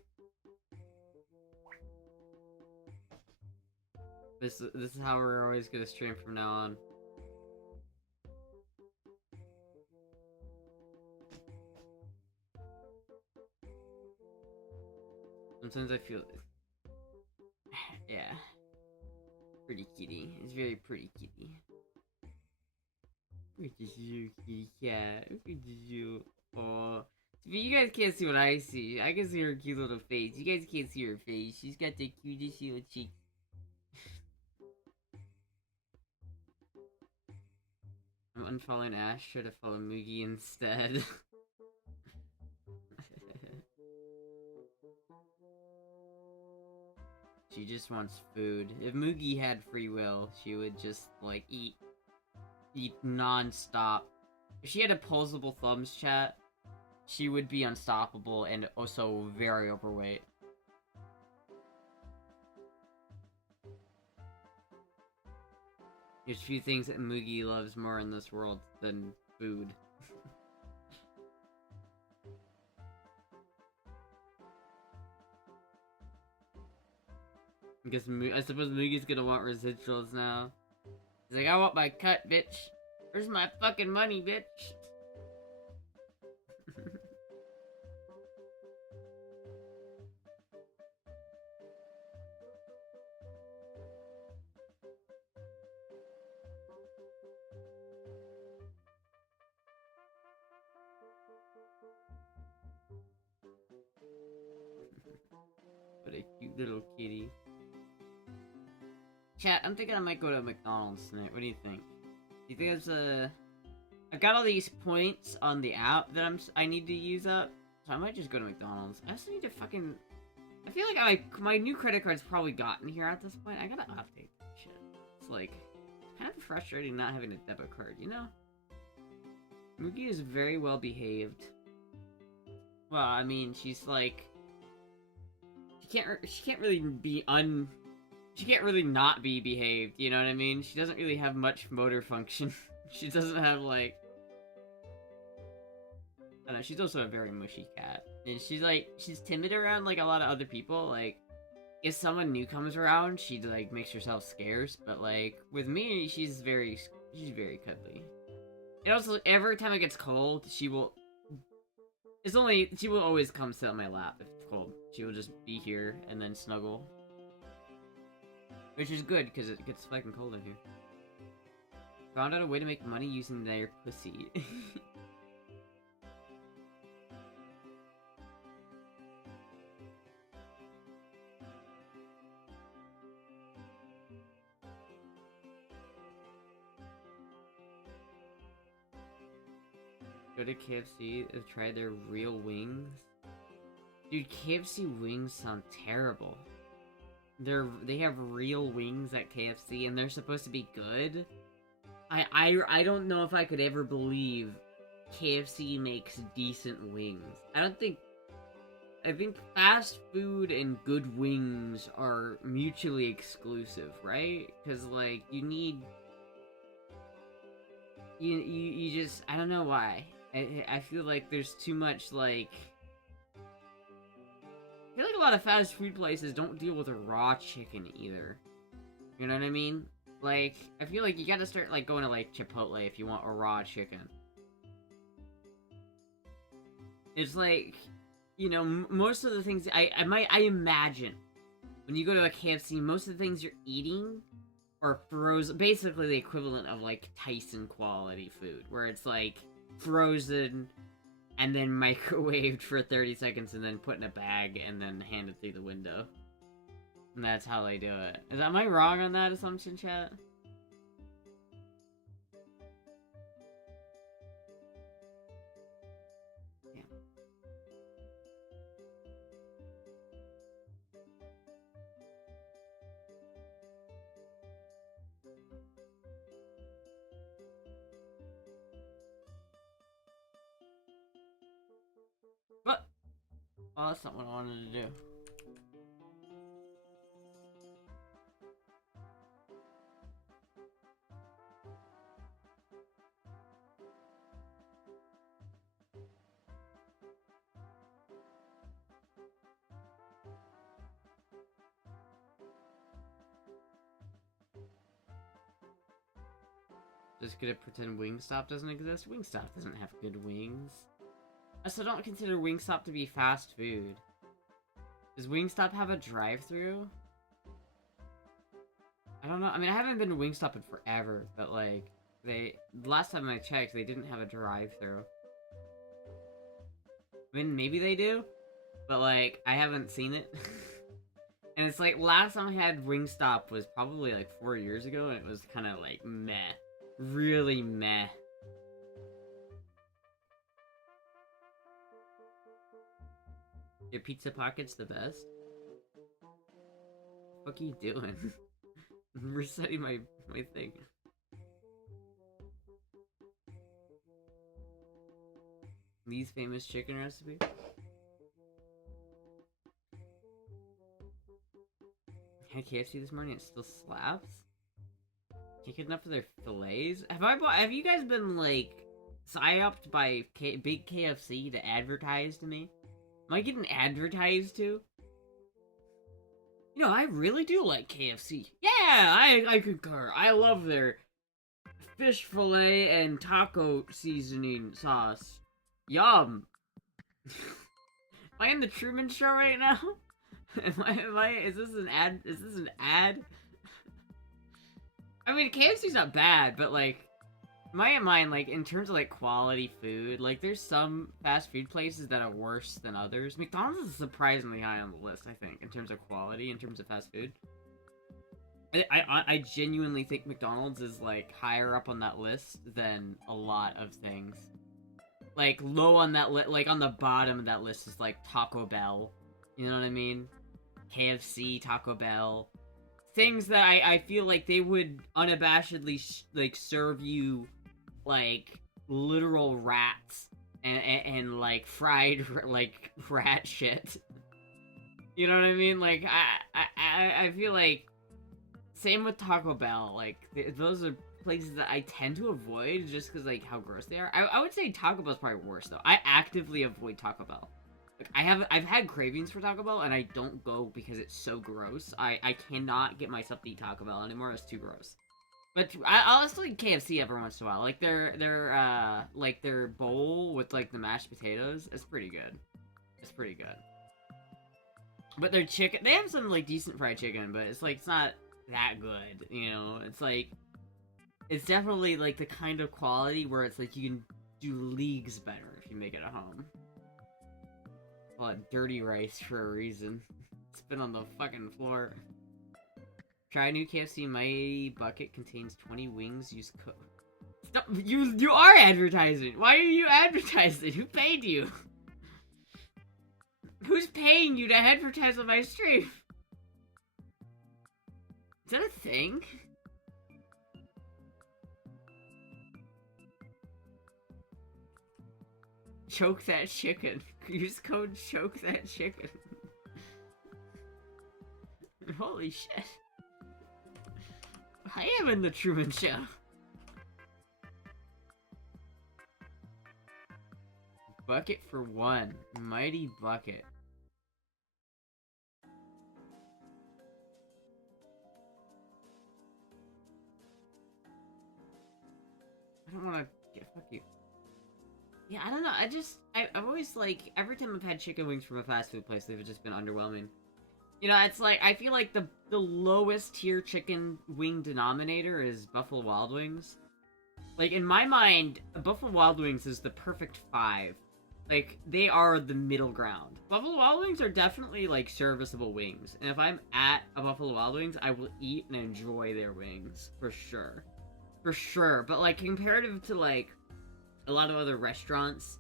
This is how we're always gonna stream from now on. Sometimes I feel... yeah. Pretty kitty. It's very pretty kitty. Look at you, kitty cat. Look at you. Oh. You guys can't see what I see. I can see her cute little face. You guys can't see her face. She's got the cutest little cheek. I'm unfollowing Astra to follow Moogie instead. She just wants food. If Moogie had free will, she would just, like, eat non-stop. If she had opposable thumbs, chat, she would be unstoppable and also very overweight. There's few things that Moogie loves more in this world than food. I suppose Moogie's gonna want residuals now. He's like, I want my cut, bitch. Where's my fucking money, bitch? What a cute little kitty. Chat, I'm thinking I might go to McDonald's tonight. What do you think? Do you think there's a... I got all these points on the app that I need to use up, so I might just go to McDonald's. I also need to fucking... I feel like my new credit card's probably gotten here at this point. I gotta update that shit. It's like, kind of frustrating not having a debit card, you know? Moogie is very well behaved. Well, I mean, she's like... She can't really be She can't really not be behaved, you know what I mean? She doesn't really have much motor function. She doesn't have, like... I don't know, she's also a very mushy cat. And she's timid around, like, a lot of other people. Like, if someone new comes around, she, like, makes herself scarce. But, like, with me, she's very cuddly. And also, every time it gets cold, she will always come sit on my lap if it's cold. She will just be here and then snuggle. Which is good, because it gets fucking cold in here. Found out a way to make money using their pussy. Go to KFC and try their real wings. Dude, KFC wings sound terrible. They have real wings at KFC and they're supposed to be good. I don't know if I could ever believe KFC makes decent wings. I think fast food and good wings are mutually exclusive, right? Because, like, you just, I don't know why. I feel like there's too much, like... I feel like a lot of fast food places don't deal with a raw chicken either. You know what I mean? Like, I feel like you gotta start, like, going to, like, Chipotle if you want a raw chicken. It's like, you know, most of the things, I imagine, when you go to a KFC, most of the things you're eating are frozen, basically the equivalent of, like, Tyson quality food, where it's, like, frozen, and then microwaved for 30 seconds, and then put in a bag, and then handed through the window. And that's how they do it. Am I wrong on that assumption, chat? Yeah. What? Oh, that's not what I wanted to do. Just gonna pretend Wingstop doesn't exist? Wingstop doesn't have good wings. I also don't consider Wingstop to be fast food. Does Wingstop have a drive-thru? I don't know. I mean, I haven't been to Wingstop in forever, but, like, last time I checked, they didn't have a drive-thru. I mean, maybe they do, but, like, I haven't seen it. And it's like, last time I had Wingstop was probably, like, 4 years ago, and it was kind of, like, meh. Really meh. Your pizza pocket's the best? What are you doing? I'm resetting my thing. Least famous chicken recipe? I had KFC this morning, it still slaps? Can't get enough of their fillets? Have you guys been, like, psyoped by big KFC to advertise to me? Am I getting advertised to? You know, I really do like KFC. Yeah, I concur. I love their fish fillet and taco seasoning sauce. Yum. Am I in the Truman Show right now? Is this an ad? Is this an ad? I mean, KFC's not bad, but, like, my mind, like, in terms of, like, quality food, like, there's some fast food places that are worse than others. McDonald's is surprisingly high on the list, I think, in terms of quality, in terms of fast food. I genuinely think McDonald's is, like, higher up on that list than a lot of things. Like, low on that list, like, on the bottom of that list is, like, Taco Bell. You know what I mean? KFC, Taco Bell. Things that I feel like they would unabashedly, like, serve you, like, literal rats and like, fried, like, rat shit. You know what I mean? Like, I feel like, same with Taco Bell, like, those are places that I tend to avoid just because, like, how gross they are. I would say Taco Bell's probably worse, though. I actively avoid Taco Bell. Like, I've had cravings for Taco Bell, and I don't go because it's so gross. I cannot get myself to eat Taco Bell anymore. It's too gross. But I'll still eat KFC every once in a while. Like, their bowl with, like, the mashed potatoes is pretty good. It's pretty good. But their chicken, they have some, like, decent fried chicken, but it's, like, it's not that good, you know? It's, like, it's definitely, like, the kind of quality where it's, like, you can do leagues better if you make it at home. Call it dirty rice for a reason. It's been on the fucking floor. Try a new KFC. My bucket contains 20 wings. Use code. Stop! You are advertising. Why are you advertising? Who paid you? Who's paying you to advertise on my stream? Is that a thing? Choke that chicken. Use code choke that chicken. Holy shit. I am in the Truman Show. Bucket for one. Mighty bucket. I don't want to get fuck you. Yeah, I don't know. I've always, like, every time I've had chicken wings from a fast food place, they've just been underwhelming. You know, it's like, I feel like the lowest tier chicken wing denominator is Buffalo Wild Wings. Like, in my mind, Buffalo Wild Wings is the perfect 5. Like, they are the middle ground. Buffalo Wild Wings are definitely, like, serviceable wings. And if I'm at a Buffalo Wild Wings, I will eat and enjoy their wings. For sure. For sure. But, like, comparative to, like, a lot of other restaurants,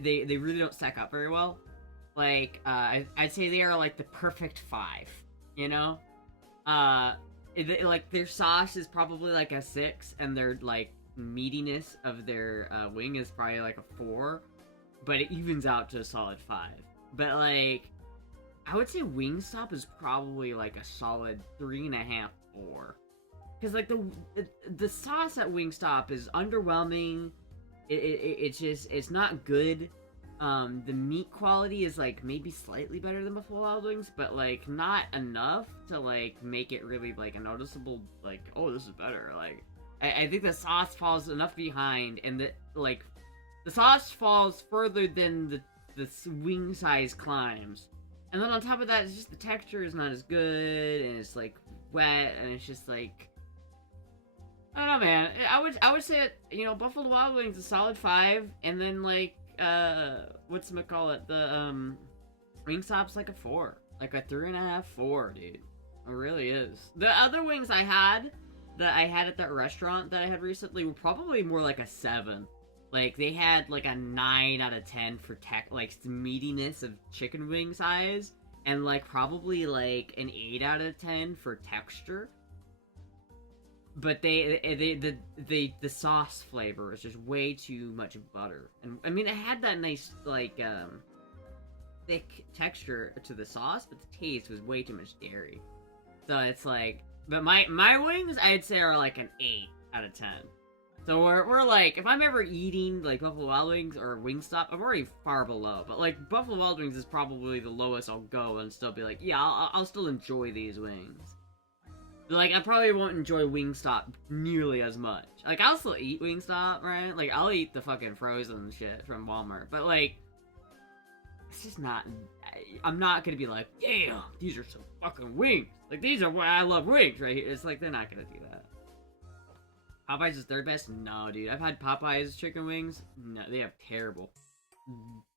they really don't stack up very well. Like, I'd say they are, like, the perfect 5, you know? Like, their sauce is probably, like, a 6, and their, like, meatiness of their, wing is probably, like, a 4, but it evens out to a solid 5. But, like, I would say Wingstop is probably, like, a solid 3.5, 4. Because, like, the sauce at Wingstop is underwhelming. It's just, it's not good. The meat quality is, like, maybe slightly better than Buffalo Wild Wings, but, like, not enough to, like, make it really, like, a noticeable, like, oh, this is better. Like, I think the sauce falls enough behind, and the sauce falls further than the wing size climbs. And then on top of that, it's just the texture is not as good, and it's, like, wet, and it's just, like, I don't know, man. I would say, you know, Buffalo Wild Wings a solid 5, and then, like, whatchamacallit, the, Wingstop's like a 4. Like a 3.5, 4, dude. It really is. The other wings I had, that I had at that restaurant that I had recently, were probably more like a 7. Like, they had, like, a 9 out of 10 for like, the meatiness of chicken wing size, and like probably like an 8 out of 10 for texture. But the sauce flavor is just way too much butter, and I mean it had that nice like thick texture to the sauce, but the taste was way too much dairy. So it's like, but my wings I'd say are like an 8 out of 10. So we're like, if I'm ever eating like Buffalo Wild Wings or Wingstop, I'm already far below. But like Buffalo Wild Wings is probably the lowest I'll go and still be like, yeah, I'll still enjoy these wings. Like, I probably won't enjoy Wingstop nearly as much. Like, I'll still eat Wingstop, right? Like, I'll eat the fucking frozen shit from Walmart. But, like, it's just not... I'm not gonna be like, yeah, these are some fucking wings. Like, these are why I love wings, right here. It's like, they're not gonna do that. Popeyes is third best? No, dude. I've had Popeyes chicken wings. No, they have terrible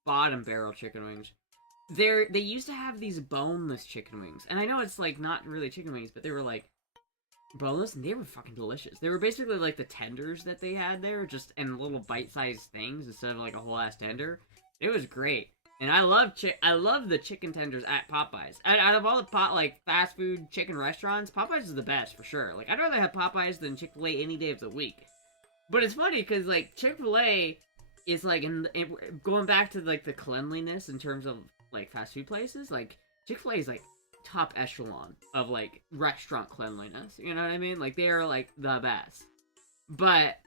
bottom barrel chicken wings. They used to have these boneless chicken wings. And I know it's, like, not really chicken wings, but they were, like, boneless, and they were fucking delicious. They were basically like the tenders that they had there, just in little bite-sized things instead of like a whole ass tender. It was great, and I love the chicken tenders at Popeyes. Out of all the fast food chicken restaurants, Popeyes is the best for sure. Like, I'd rather have Popeyes than Chick-fil-A any day of the week. But it's funny because like Chick-fil-A is like going back to like the cleanliness in terms of like fast food places. Like Chick-fil-A is like top echelon of like restaurant cleanliness, you know what I mean? Like, they are like the best, but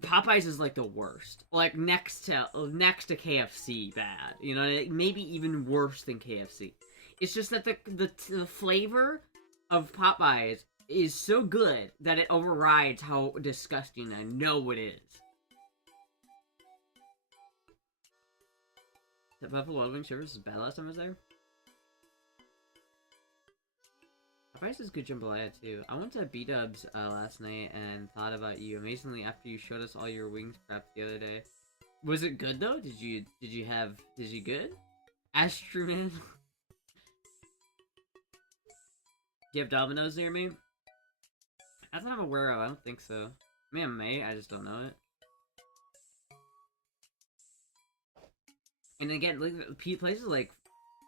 Popeyes is like the worst, like next to KFC bad, you know, maybe even worse than KFC. It's just that the flavor of Popeyes is so good that it overrides how disgusting I know it is. The Buffalo Wild Wings service was bad last time I was there. Popeyes is good jambalaya too. I went to B-Dubs last night and thought about you amazingly after you showed us all your wings prep the other day. Was it good though? Did you good? Astra man. Do you have Domino's near me? That's what I'm aware of. I don't think so. I mean, I may. I just don't know it. And again, like places like,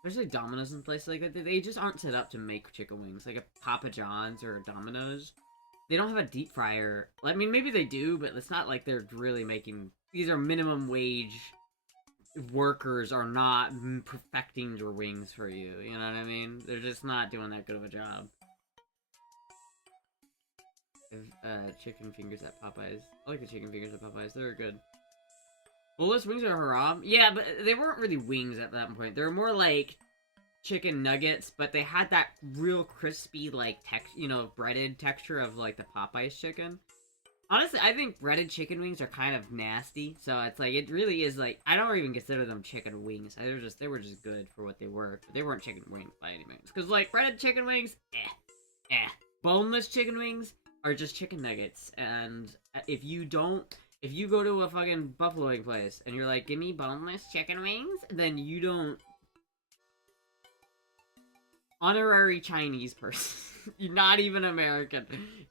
especially Domino's and places like that, they just aren't set up to make chicken wings. Like a Papa John's or a Domino's, they don't have a deep fryer. I mean, maybe they do, but it's not like they're really making... These are minimum wage workers are not perfecting your wings for you. You know what I mean? They're just not doing that good of a job. Chicken fingers at Popeyes. I like the chicken fingers at Popeyes. They're good. Boneless wings are haram? Yeah, but they weren't really wings at that point. They were more like chicken nuggets, but they had that real crispy, like, breaded texture of, like, the Popeyes chicken. Honestly, I think breaded chicken wings are kind of nasty, so it's like, it really is, like, I don't even consider them chicken wings. They were just good for what they were, but they weren't chicken wings by any means. Because, like, breaded chicken wings, boneless chicken wings are just chicken nuggets, and if you go to a fucking buffalo wing place, and you're like, give me boneless chicken wings, then you don't... Honorary Chinese person. You're not even American.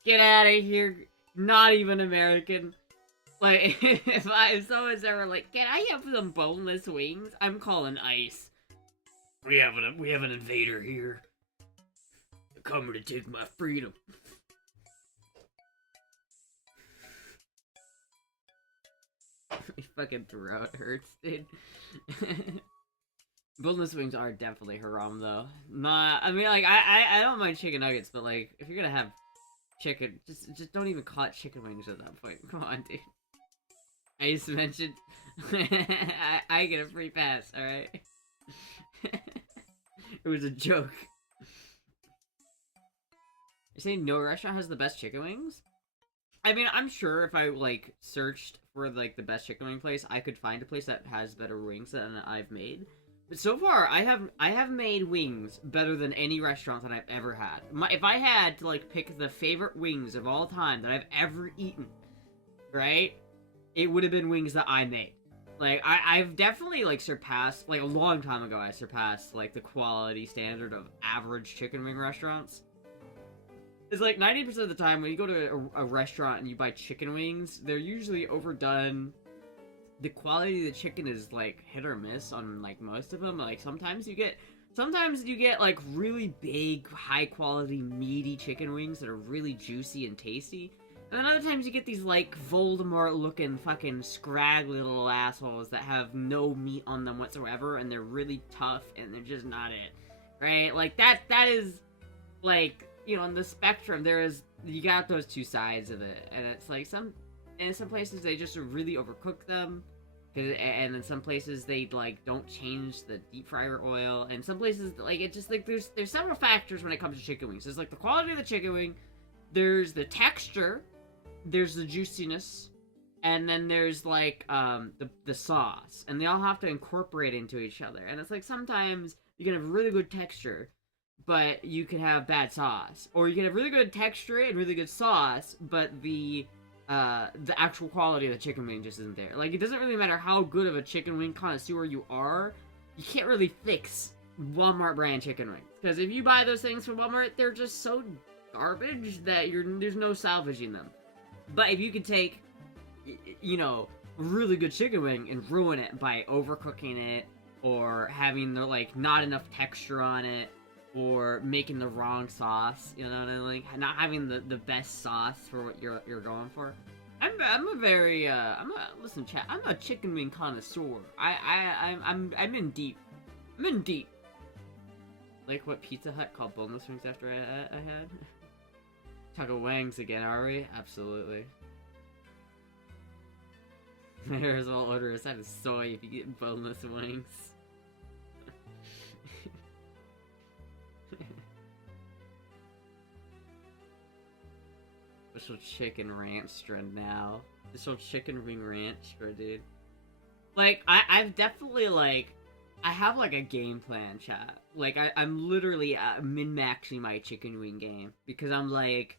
Get out of here. Not even American. Like, if someone's ever like, can I have some boneless wings? I'm calling ICE. We have an invader here. They're coming to take my freedom. My fucking throat hurts, dude. Boneless wings are definitely haram, though. I mean, like, I don't mind chicken nuggets, but, like, if you're gonna have chicken, just don't even call it chicken wings at that point. Come on, dude. I just mentioned I get a free pass, alright? It was a joke. You're saying no restaurant has the best chicken wings? I mean, I'm sure if I, like, searched for, like, the best chicken wing place, I could find a place that has better wings than I've made. But so far, I have made wings better than any restaurant that I've ever had. If I had to, like, pick the favorite wings of all time that I've ever eaten, right? It would have been wings that I made. Like, I've definitely, like, surpassed, like, a long time ago, I surpassed, like, the quality standard of average chicken wing restaurants. It's like 90% of the time when you go to a restaurant and you buy chicken wings, they're usually overdone. The quality of the chicken is, like, hit or miss on, like, most of them. Like, sometimes you get sometimes you get like really big, high quality, meaty chicken wings that are really juicy and tasty. And then other times you get these like Voldemort looking fucking scraggly little assholes that have no meat on them whatsoever, and they're really tough and they're just not it. Right? Like that is like, you know, on the spectrum you got those two sides of it. And it's like in some places they just really overcook them. And in some places they like don't change the deep fryer oil, and some places like it just like there's several factors when it comes to chicken wings. There's like the quality of the chicken wing, there's the texture, there's the juiciness, and then there's like the sauce, and they all have to incorporate into each other. And it's like sometimes you can have really good texture, but you can have bad sauce, or you can have really good texture and really good sauce, but the actual quality of the chicken wing just isn't there. Like, it doesn't really matter how good of a chicken wing connoisseur you are, you can't really fix Walmart brand chicken wings. Because if you buy those things from Walmart, they're just so garbage that there's no salvaging them. But if you could take, you know, a really good chicken wing and ruin it by overcooking it, or having the, like, not enough texture on it, or making the wrong sauce, you know what I mean? Like, not having the best sauce for what you're going for. Listen, chat, I'm a chicken wing connoisseur. I'm in deep. I'm in deep. Like what Pizza Hut called boneless wings after I had? Talking wangs again, are we? Absolutely. Might as well order a side of soy if you get boneless wings. Special chicken ranch trend now. Special chicken wing ranch, bro, dude. Like, I've definitely, like, I have, like, a game plan, chat. Like, I'm literally min-maxing my chicken wing game. Because I'm, like,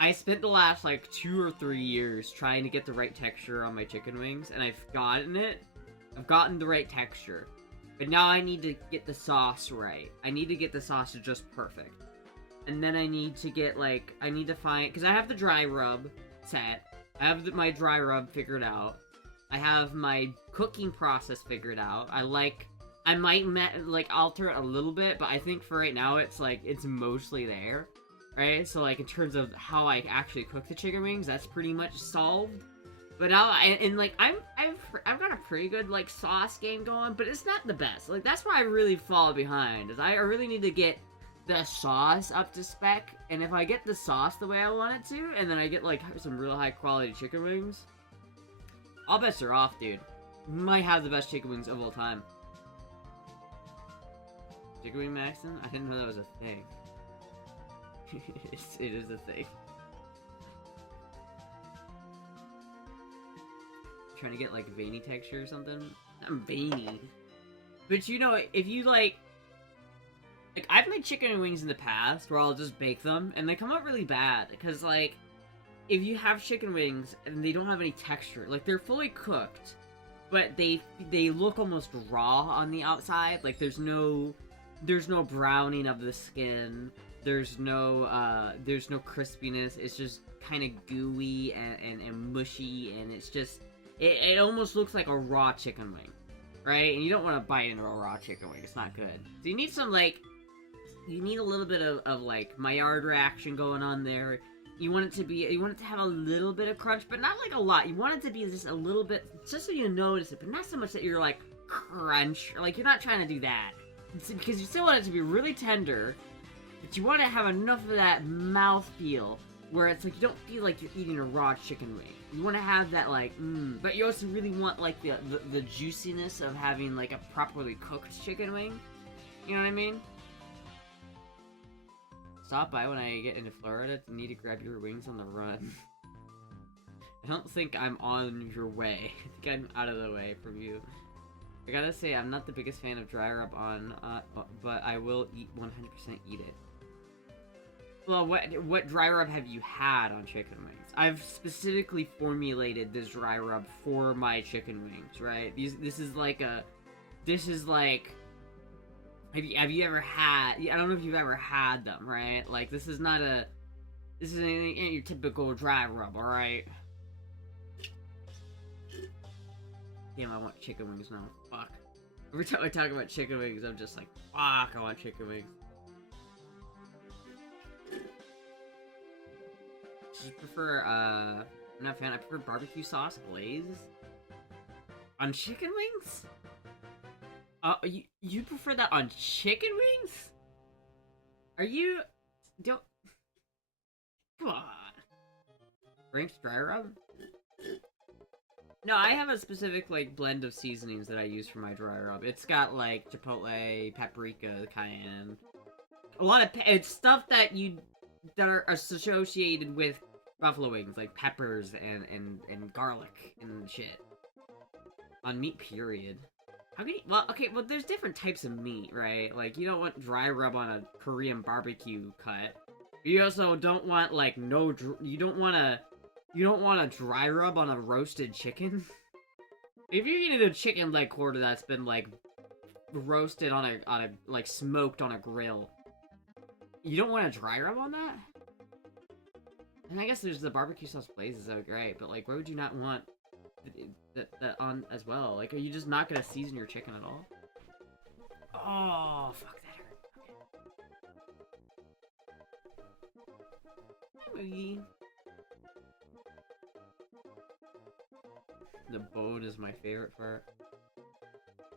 I spent the last, like, 2 or 3 years trying to get the right texture on my chicken wings. And I've gotten it. I've gotten the right texture. But now I need to get the sauce right. I need to get the sauce just perfect. And then I need to get, like, I need to find, because I have the dry rub set. I have my dry rub figured out. I have my cooking process figured out. I might, like, alter it a little bit, but I think for right now, it's, like, it's mostly there. Right? So, like, in terms of how I actually cook the chicken wings, that's pretty much solved. But now, like, I've got a pretty good, like, sauce game going, but it's not the best. Like, that's why I really fall behind, is I really need to get the sauce up to spec, and if I get the sauce the way I want it to, and then I get, like, some real high quality chicken wings, all bets are off, dude. Might have the best chicken wings of all time. Chicken wing maxing? I didn't know that was a thing. It is a thing. Trying to get, like, veiny texture or something? I'm veiny. But, you know, if you, like, I've made chicken wings in the past where I'll just bake them, and they come out really bad, because, like, if you have chicken wings and they don't have any texture, like, they're fully cooked, but they look almost raw on the outside, like, there's no browning of the skin, there's no crispiness, it's just kind of gooey and mushy, and it's just, it almost looks like a raw chicken wing, right? And you don't want to bite into a raw chicken wing, it's not good. So you need some, like, you need a little bit of like, Maillard reaction going on there. You want it to have a little bit of crunch, but not like a lot. You want it to be just a little bit, just so you notice it, but not so much that you're like, crunch. Like, you're not trying to do that. Because you still want it to be really tender, but you want to have enough of that mouthfeel where it's like, you don't feel like you're eating a raw chicken wing. You want to have that, like, but you also really want, like, the juiciness of having, like, a properly cooked chicken wing. You know what I mean? Stop by when I get into Florida to need to grab your wings on the run. I don't think I'm on your way. I think I'm out of the way from you. I gotta say, I'm not the biggest fan of dry rub on, but I will 100% eat it. Well, what dry rub have you had on chicken wings? I've specifically formulated this dry rub for my chicken wings, right? This is like, have you ever had, I don't know if you've ever had them, right? Like, this isn't your typical dry rub, alright? Damn, I want chicken wings now. Fuck. Every time I talk about chicken wings, I'm just like, fuck, I want chicken wings. I prefer, I'm not a fan. I prefer barbecue sauce glaze on chicken wings. You prefer that on chicken wings? Are you? Don't. Come on. Frank's dry rub? No, I have a specific like blend of seasonings that I use for my dry rub. It's got like chipotle, paprika, cayenne. A lot of it's stuff that are associated with buffalo wings, like peppers and garlic and shit. On meat, period. How can you, well, okay, well, there's different types of meat, right? Like, you don't want dry rub on a Korean barbecue cut. You also don't want, like, you don't want a dry rub on a roasted chicken. If you're eating a chicken leg quarter that's been, like, roasted on a, like, smoked on a grill, you don't want a dry rub on that? And I guess there's the barbecue sauce glaze is so great, but, like, why would you not want that on as well? Like, are you just not gonna season your chicken at all? Oh, fuck, that hurt. Okay. The bone is my favorite part.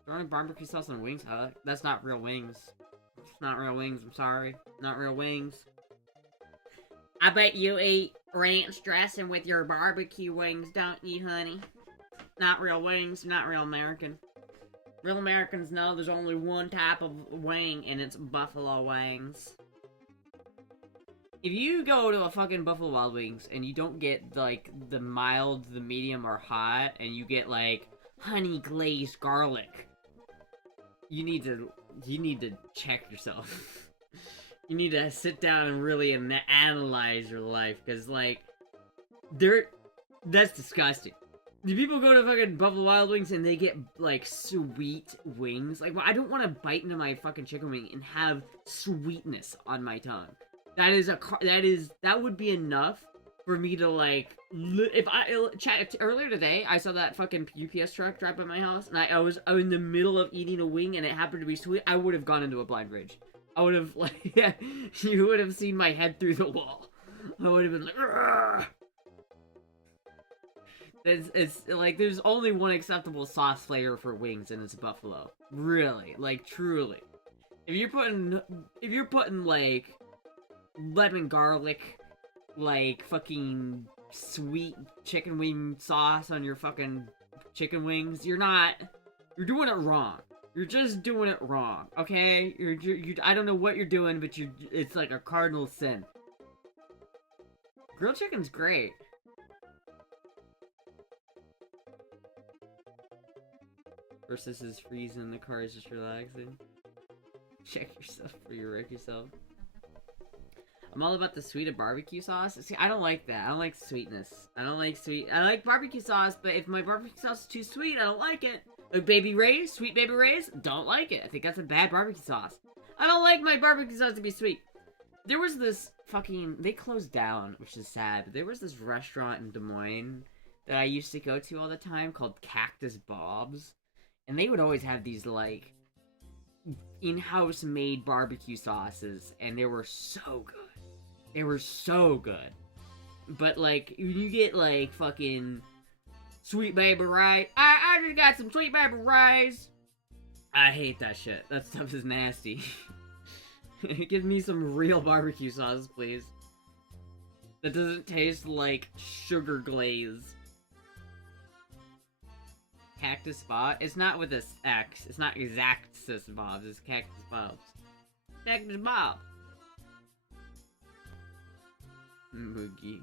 Throwing barbecue sauce on wings? That's not real wings. It's not real wings, I'm sorry. Not real wings. I bet you eat ranch dressing with your barbecue wings, don't you, honey? Not real wings, not real American. Real Americans know there's only one type of wing, and it's buffalo wings. If you go to a fucking Buffalo Wild Wings, and you don't get, like, the mild, the medium, or hot, and you get, like, honey glazed garlic, you need to check yourself. You need to sit down and really analyze your life, because, like, that's disgusting. Do people go to fucking Buffalo Wild Wings and they get, like, sweet wings? Like, well, I don't want to bite into my fucking chicken wing and have sweetness on my tongue. That would be enough for me to, like, earlier today, I saw that fucking UPS truck drive by my house, and I was in the middle of eating a wing, and it happened to be sweet. I would have gone into a blind rage. I would have, like, you would have seen my head through the wall. I would have been like, Argh! It's like, there's only one acceptable sauce flavor for wings, and it's buffalo. Really. Like, truly. If you're putting, like, lemon garlic, like, fucking sweet chicken wing sauce on your fucking chicken wings, you're doing it wrong. You're just doing it wrong, okay? I don't know what you're doing, but it's like a cardinal sin. Grilled chicken's great. Versus is freezing, the car is just relaxing. Check yourself before you wreck yourself. I'm all about the sweet of barbecue sauce. See, I don't like that. I don't like sweetness. I like barbecue sauce, but if my barbecue sauce is too sweet, I don't like it. Like Baby Ray's, sweet Baby Ray's, don't like it. I think that's a bad barbecue sauce. I don't like my barbecue sauce to be sweet. There was this fucking, they closed down, which is sad, but there was this restaurant in Des Moines that I used to go to all the time called Cactus Bob's. And they would always have these, like, in-house made barbecue sauces, and they were so good. They were so good. But, like, you get, like, fucking Sweet Baby Rice. I just got some Sweet Baby Rice. I hate that shit. That stuff is nasty. Give me some real barbecue sauce, please. That doesn't taste like sugar glaze. Cactus Bob? It's not with this X. It's not Exactus Bob's. It's Cactus Bob's. Cactus Bob. Moogie.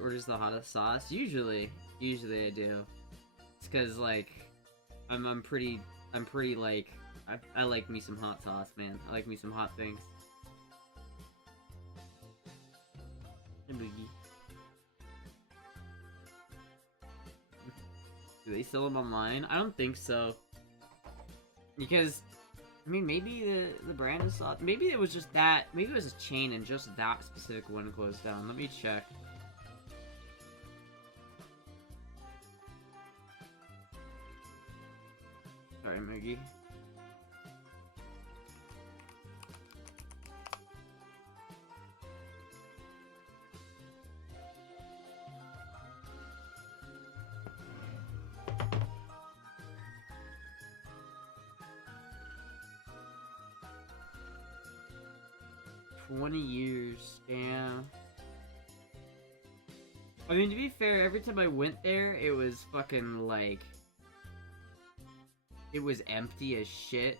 Orders the hottest sauce? Usually I do. It's cause like I'm pretty like I like me some hot sauce, man. I like me some hot things. Moogie. Do they sell them online? I don't think so. Because, I mean, maybe the brand is soft. Maybe it was just that. Maybe it was a chain and just that specific one closed down. Let me check. Sorry, Moogie. $20, damn. I mean, to be fair, every time I went there, it was fucking, like... It was empty as shit.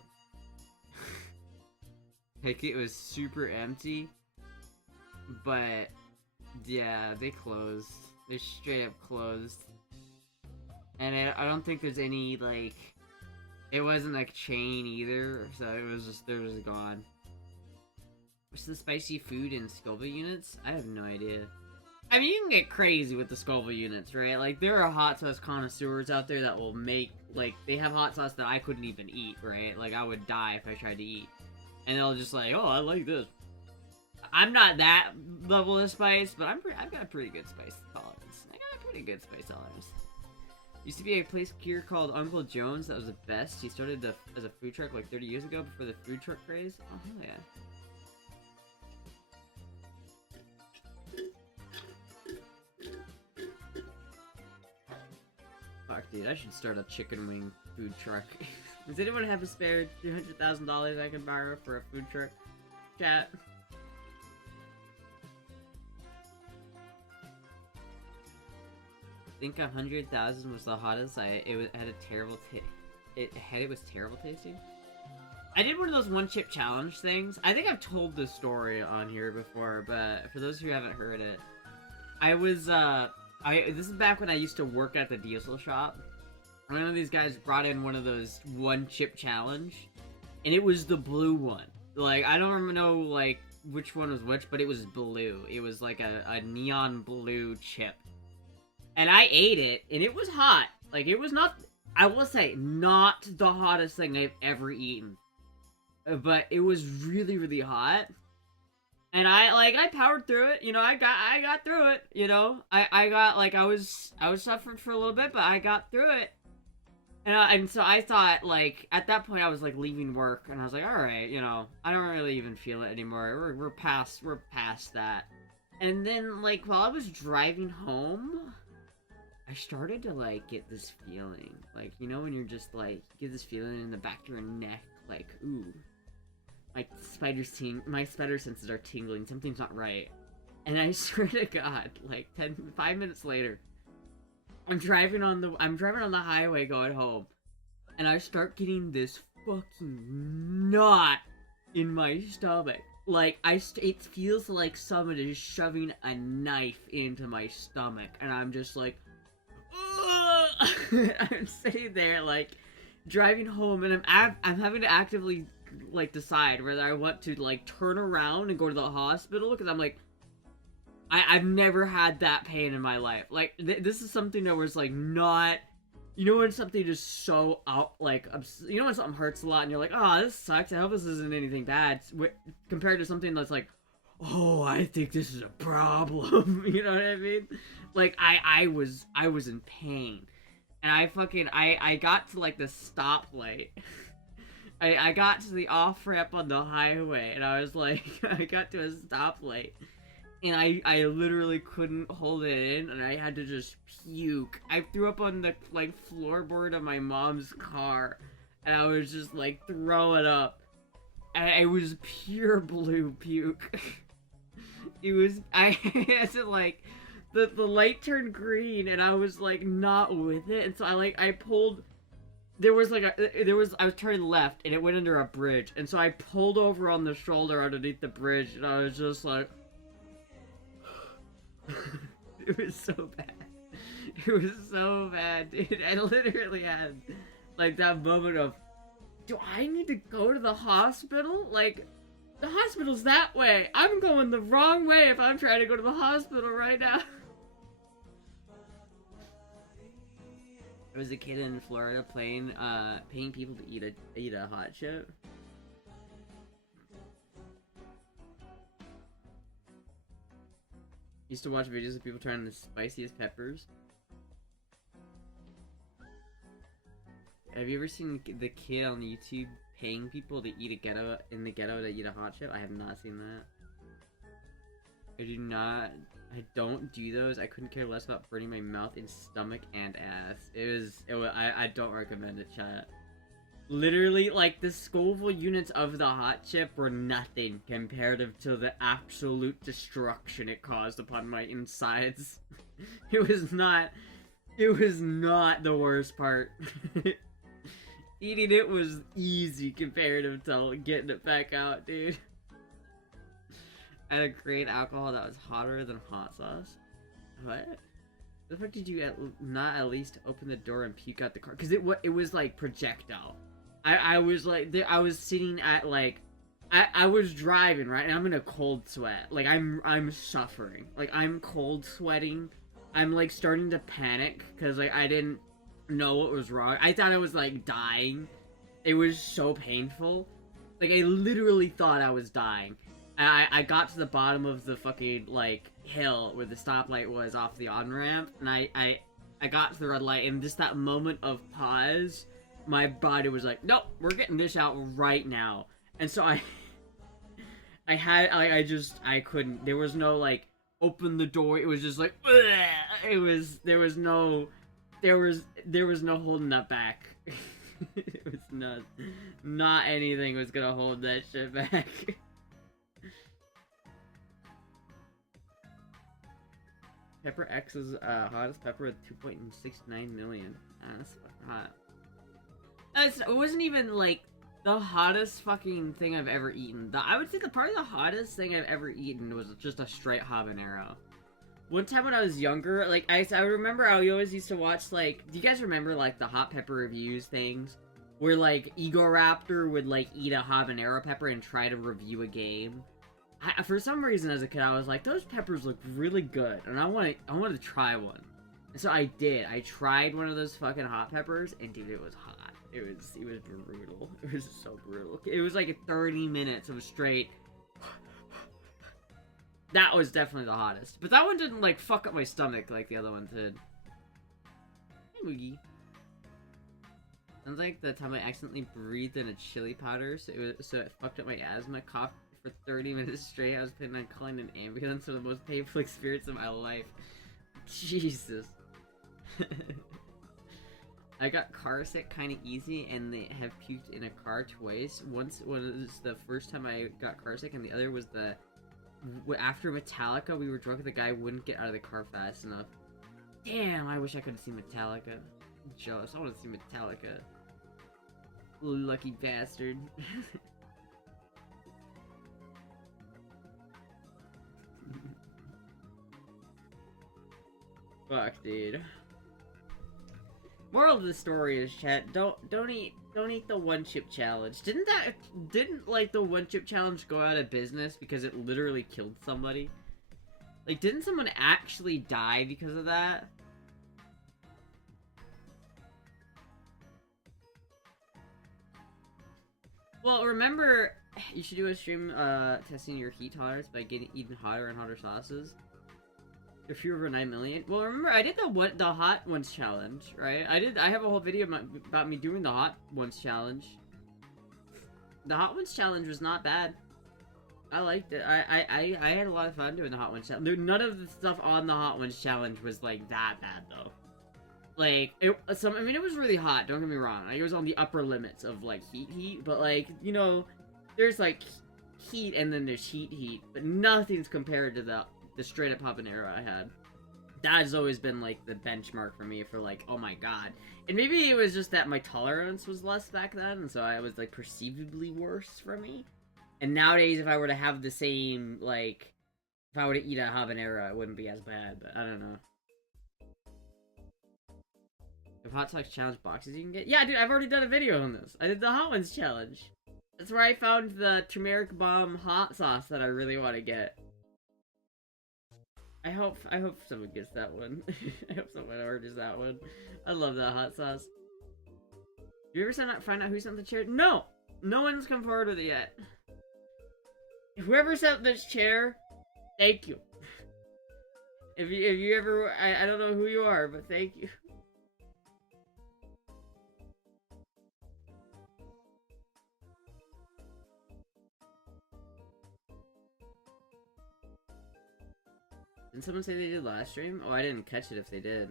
Like, it was super empty. But, yeah, they closed. They straight up closed. And I don't think there's any, like... It wasn't, like, chain either, so it was just, they were just gone. What's the spicy food in Scoville units? I have no idea. I mean, you can get crazy with the Scoville units, right? Like, there are hot sauce connoisseurs out there that will make, like, they have hot sauce that I couldn't even eat, right? Like, I would die if I tried to eat. And they'll just like, oh, I like this. I'm not that level of spice, but I've got a pretty good spice tolerance. I got a pretty good spice tolerance. Used to be a place here called Uncle Jones that was the best. He started as a food truck like 30 years ago before the food truck craze. Oh, hell yeah. Fuck, dude, I should start a chicken wing food truck. Does anyone have a spare $300,000 I can borrow for a food truck? Chat. I think 100,000 was the hottest. It had a terrible it was terrible tasting. I did one of those one chip challenge things. I think I've told this story on here before, but for those who haven't heard it, I was this is back when I used to work at the diesel shop. One of these guys brought in one of those one chip challenge, and it was the blue one. Like, I don't remember know like which one was which, but it was blue. It was like a neon blue chip. And I ate it, and it was hot. Like, it was not, I will say, not the hottest thing I've ever eaten. But it was really, really hot. And I powered through it, you know, I got through it, you know? I got, like, I was suffering for a little bit, but I got through it. And so I thought, like, at that point I was, like, leaving work, and I was like, alright, you know, I don't really even feel it anymore. We're past that. And then, like, while I was driving home, I started to, like, get this feeling. Like, you know when you're just, like, get this feeling in the back of your neck, like, ooh. My spider senses are tingling. Something's not right. And I swear to God, like 5 minutes later, I'm driving on the highway going home, and I start getting this fucking knot in my stomach. Like it feels like someone is shoving a knife into my stomach, and I'm just like, I'm sitting there like driving home, and I'm having to actively like decide whether I want to like turn around and go to the hospital, because I'm like, I've never had that pain in my life. Like this is something that was like not, you know, when something just so out, like, you know when something hurts a lot and you're like, oh, this sucks, I hope this isn't anything bad, compared to something that's like, oh, I think this is a problem. You know what I mean? Like I was in pain, and I got to like the stoplight. I got to the off-ramp on the highway, and I was like, I got to a stoplight, and I literally couldn't hold it in, and I had to just puke. I threw up on the, like, floorboard of my mom's car, and I was just, like, throwing up. And it was pure blue puke. It was, I had to, like, the light turned green, and I was, like, not with it, and so I pulled... I was turning left, and it went under a bridge, and so I pulled over on the shoulder underneath the bridge, and I was just like... It was so bad. It was so bad, dude. I literally had, like, that moment of, do I need to go to the hospital? Like, the hospital's that way. I'm going the wrong way if I'm trying to go to the hospital right now. I was a kid in Florida paying people to eat a hot chip. Used to watch videos of people trying the spiciest peppers. Have you ever seen the kid on YouTube paying people to eat a ghetto in the ghetto to eat a hot chip? I have not seen that. I don't do those. I couldn't care less about burning my mouth and stomach and ass. I don't recommend it, chat. Literally, like, the Scoville units of the hot chip were nothing comparative to the absolute destruction it caused upon my insides. It was not the worst part. Eating it was easy comparative to getting it back out, dude. I had a great alcohol that was hotter than hot sauce. What? The fuck did you not at least open the door and puke out the car? Because it was like projectile. I was like, I was sitting at like, I was driving, right, and I'm in a cold sweat. Like, I'm suffering. Like, I'm cold sweating. I'm like starting to panic because like I didn't know what was wrong. I thought I was like dying. It was so painful. Like, I literally thought I was dying. I got to the bottom of the fucking like hill where the stoplight was off the on-ramp, and I got to the red light, and just that moment of pause, my body was like, nope, we're getting this out right now. And so I couldn't. There was no like open the door. It was just like, ugh! There was no holding that back. It was not anything was gonna hold that shit back. Pepper X is hottest pepper with 2.69 million. That's fucking hot. It wasn't even like the hottest fucking thing I've ever eaten. I would say probably the hottest thing I've ever eaten was just a straight habanero. One time when I was younger, like, I remember I always used to watch, like, do you guys remember, like, the hot pepper reviews things? Where, like, Ego Raptor would, like, eat a habanero pepper and try to review a game? For some reason as a kid, I was like, those peppers look really good, and I wanted to try one. And so I did. I tried one of those fucking hot peppers, and dude, it was hot. It was brutal. It was so brutal. It was like 30 minutes of straight. That was definitely the hottest. But that one didn't, like, fuck up my stomach like the other one did. Hey, Moogie. Sounds like the time I accidentally breathed in a chili powder, so it fucked up my asthma. Coughed for 30 minutes straight. I was planning on calling an ambulance for the most painful experience of my life. Jesus. I got car sick kind of easy, and they have puked in a car twice. Once was the first time I got car sick, and the other was after Metallica. We were drunk, and the guy wouldn't get out of the car fast enough. Damn, I wish I could have seen Metallica. I'm jealous. I want to see Metallica. Lucky bastard. Fuck, dude. Moral of the story is, chat, don't eat the one chip challenge. Didn't like the one chip challenge go out of business because it literally killed somebody? Like, didn't someone actually die because of that? Well, remember, you should do a stream testing your heat tolerance by eating hotter and hotter sauces. If you're over 9 million. Well, remember, I did the hot ones challenge, right? I have a whole video about me doing the hot ones challenge. The hot ones challenge was not bad. I liked it. I had a lot of fun doing the hot ones challenge. None of the stuff on the hot ones challenge was like that bad though. Like, it was really hot, don't get me wrong. Like, it was on the upper limits of like heat, but like, you know, there's like heat and then there's heat, but nothing's compared to the straight up habanero I had. That has always been like the benchmark for me for like, oh my god. And maybe it was just that my tolerance was less back then, and so I was like perceivably worse for me. And nowadays, if I were to have the same, like, if I were to eat a habanero, it wouldn't be as bad, but I don't know. If Hot Sauce Challenge boxes you can get? Yeah, dude, I've already done a video on this. I did the Hot Ones Challenge. That's where I found the turmeric bomb hot sauce that I really want to get. I hope someone gets that one. I hope someone orders that one. I love that hot sauce. You ever find out who sent the chair? No! No one's come forward with it yet. Whoever sent this chair, thank you. If you ever, I don't know who you are, but thank you. Didn't someone say they did last stream? Oh, I didn't catch it if they did.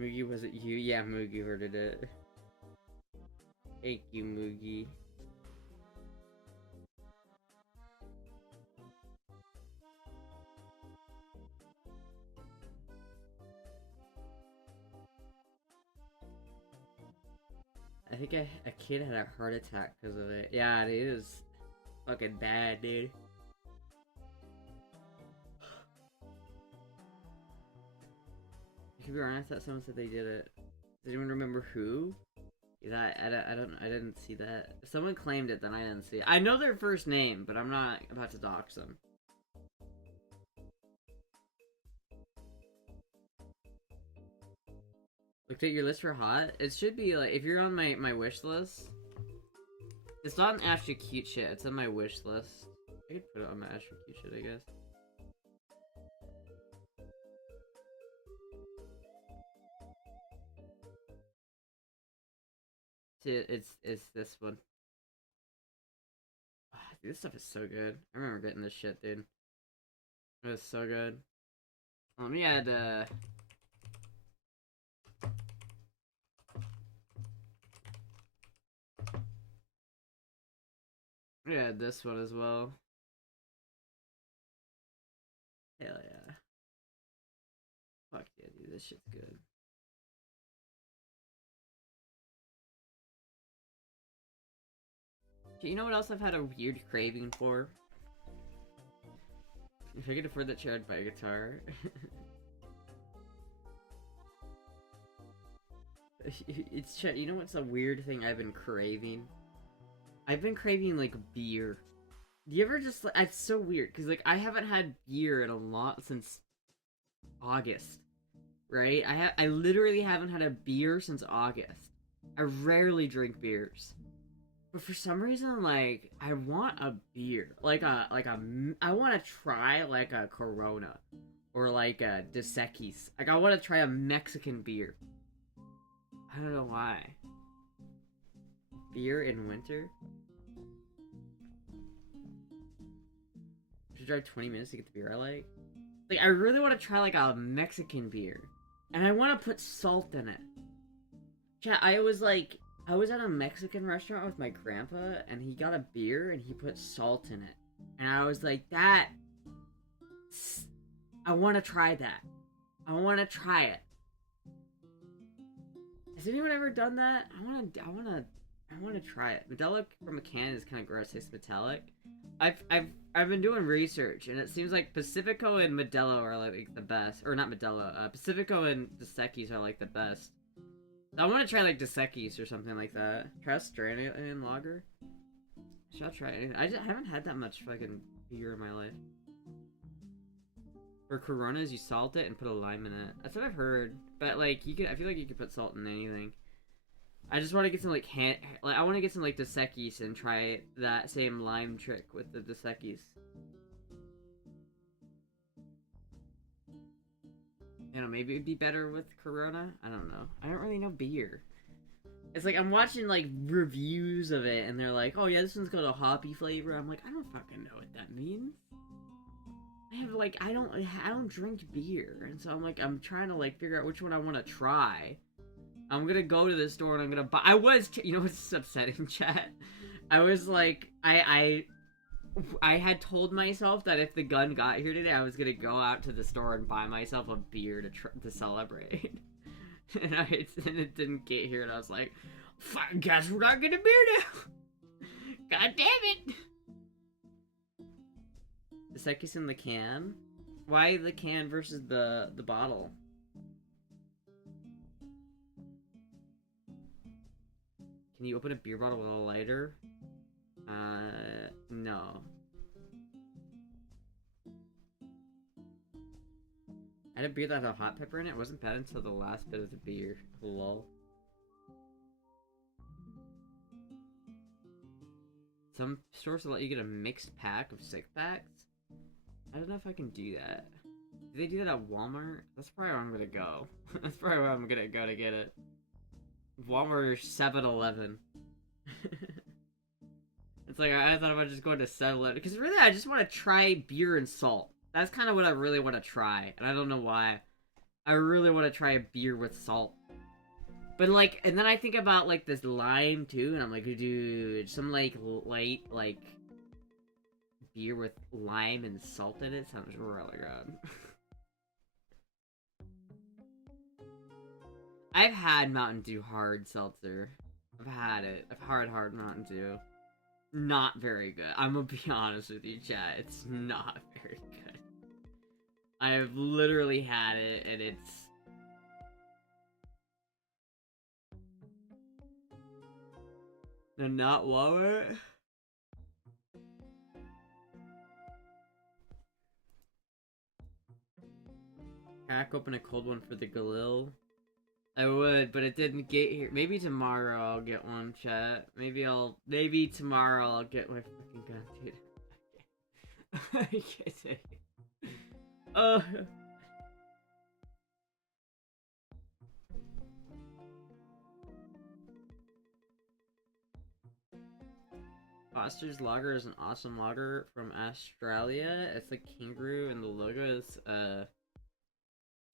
Moogie, was it you? Yeah, Moogie ordered it. Thank you, Moogie. I think a kid had a heart attack because of it. Yeah, dude, it was fucking bad, dude. I could be wrong. I thought someone said they did it. Does anyone remember who? I didn't see that. If someone claimed it, then I didn't see it. I know their first name, but I'm not about to dox them. Looked at your list for hot? It should be like, if you're on my wish list. It's not an Astra cute shit, it's on my wish list. I could put it on my Astra cute shit, I guess. It's this one. Dude, this stuff is so good. I remember getting this shit, dude. It was so good. Let me add, yeah, this one as well. Hell yeah. Fuck yeah, dude, this shit's good. You know what else I've had a weird craving for? If I could afford that chair, I'd buy a guitar. It's, you know what's a weird thing I've been craving? I've been craving, like, beer. Do you ever just, like, it's so weird, because, like, I haven't had beer in a lot since August, right? I literally haven't had a beer since August. I rarely drink beers. But for some reason, like, I want a beer. I want to try, like, a Corona. Or, like, a Dos Equis. Like, I want to try a Mexican beer. I don't know why. Beer in winter? I should drive 20 minutes to get the beer I like? Like, I really want to try, like, a Mexican beer. And I want to put salt in it. Chat, I was at a Mexican restaurant with my grandpa, and he got a beer, and he put salt in it. And I was like, I want to try that. I want to try it. Has anyone ever done that? I want to try it. Modelo from a can is kind of gross. It's metallic. I've been doing research, and it seems like Pacifico and Modelo are like the best. Or not Modelo. Pacifico and Dos Equis are like the best. I want to try, like, Dos Equis or something like that. Try Australian lager. Should I try it? I haven't had that much fucking beer in my life. Or Coronas, you salt it and put a lime in it. That's what I've heard. But, like, I feel like you could put salt in anything. I just want to get some, like, I want to get some, like, Dos Equis and try that same lime trick with the Dos Equis. You know, maybe it'd be better with Corona? I don't know. I don't really know beer. It's like, I'm watching, like, reviews of it, and they're like, oh yeah, this one's got a hoppy flavor. I'm like, I don't fucking know what that means. I have, like, I don't drink beer. And so I'm like, I'm trying to, like, figure out which one I want to try. I'm gonna go to the store and I'm gonna buy. You know what's upsetting, chat? I was like, I had told myself that if the gun got here today, I was gonna go out to the store and buy myself a beer to celebrate. and it didn't get here, and I was like, "Fuck, guess we're not getting a beer now." God damn it! The Sekis in the can. Why the can versus the bottle? Can you open a beer bottle with a lighter? No. I had a beer that had a hot pepper in it. It wasn't bad until the last bit of the beer. Lol. Some stores will let you get a mixed pack of 6-packs. I don't know if I can do that. Do they do that at Walmart? That's probably where I'm gonna go. That's probably where I'm gonna go to get it. Walmart or 7-Eleven. It's like, I thought about just going to 7-Eleven. Because really, I just want to try beer and salt. That's kind of what I really want to try. And I don't know why. I really want to try a beer with salt. But, like, and then I think about, like, this lime, too. And I'm like, dude, some, like, light, like, beer with lime and salt in it sounds really good. I've had Mountain Dew hard seltzer. I've had it. I've hard Mountain Dew. Not very good. I'm gonna be honest with you, chat. It's not very good. I've literally had it, and it's... not love it? Crack open a cold one for the Galil. I would, but it didn't get here. Maybe tomorrow I'll get one, chat. Maybe tomorrow I'll get my fucking gun, dude. I can't take it. Foster's Lager is an awesome lager from Australia. It's like kangaroo, and the logo is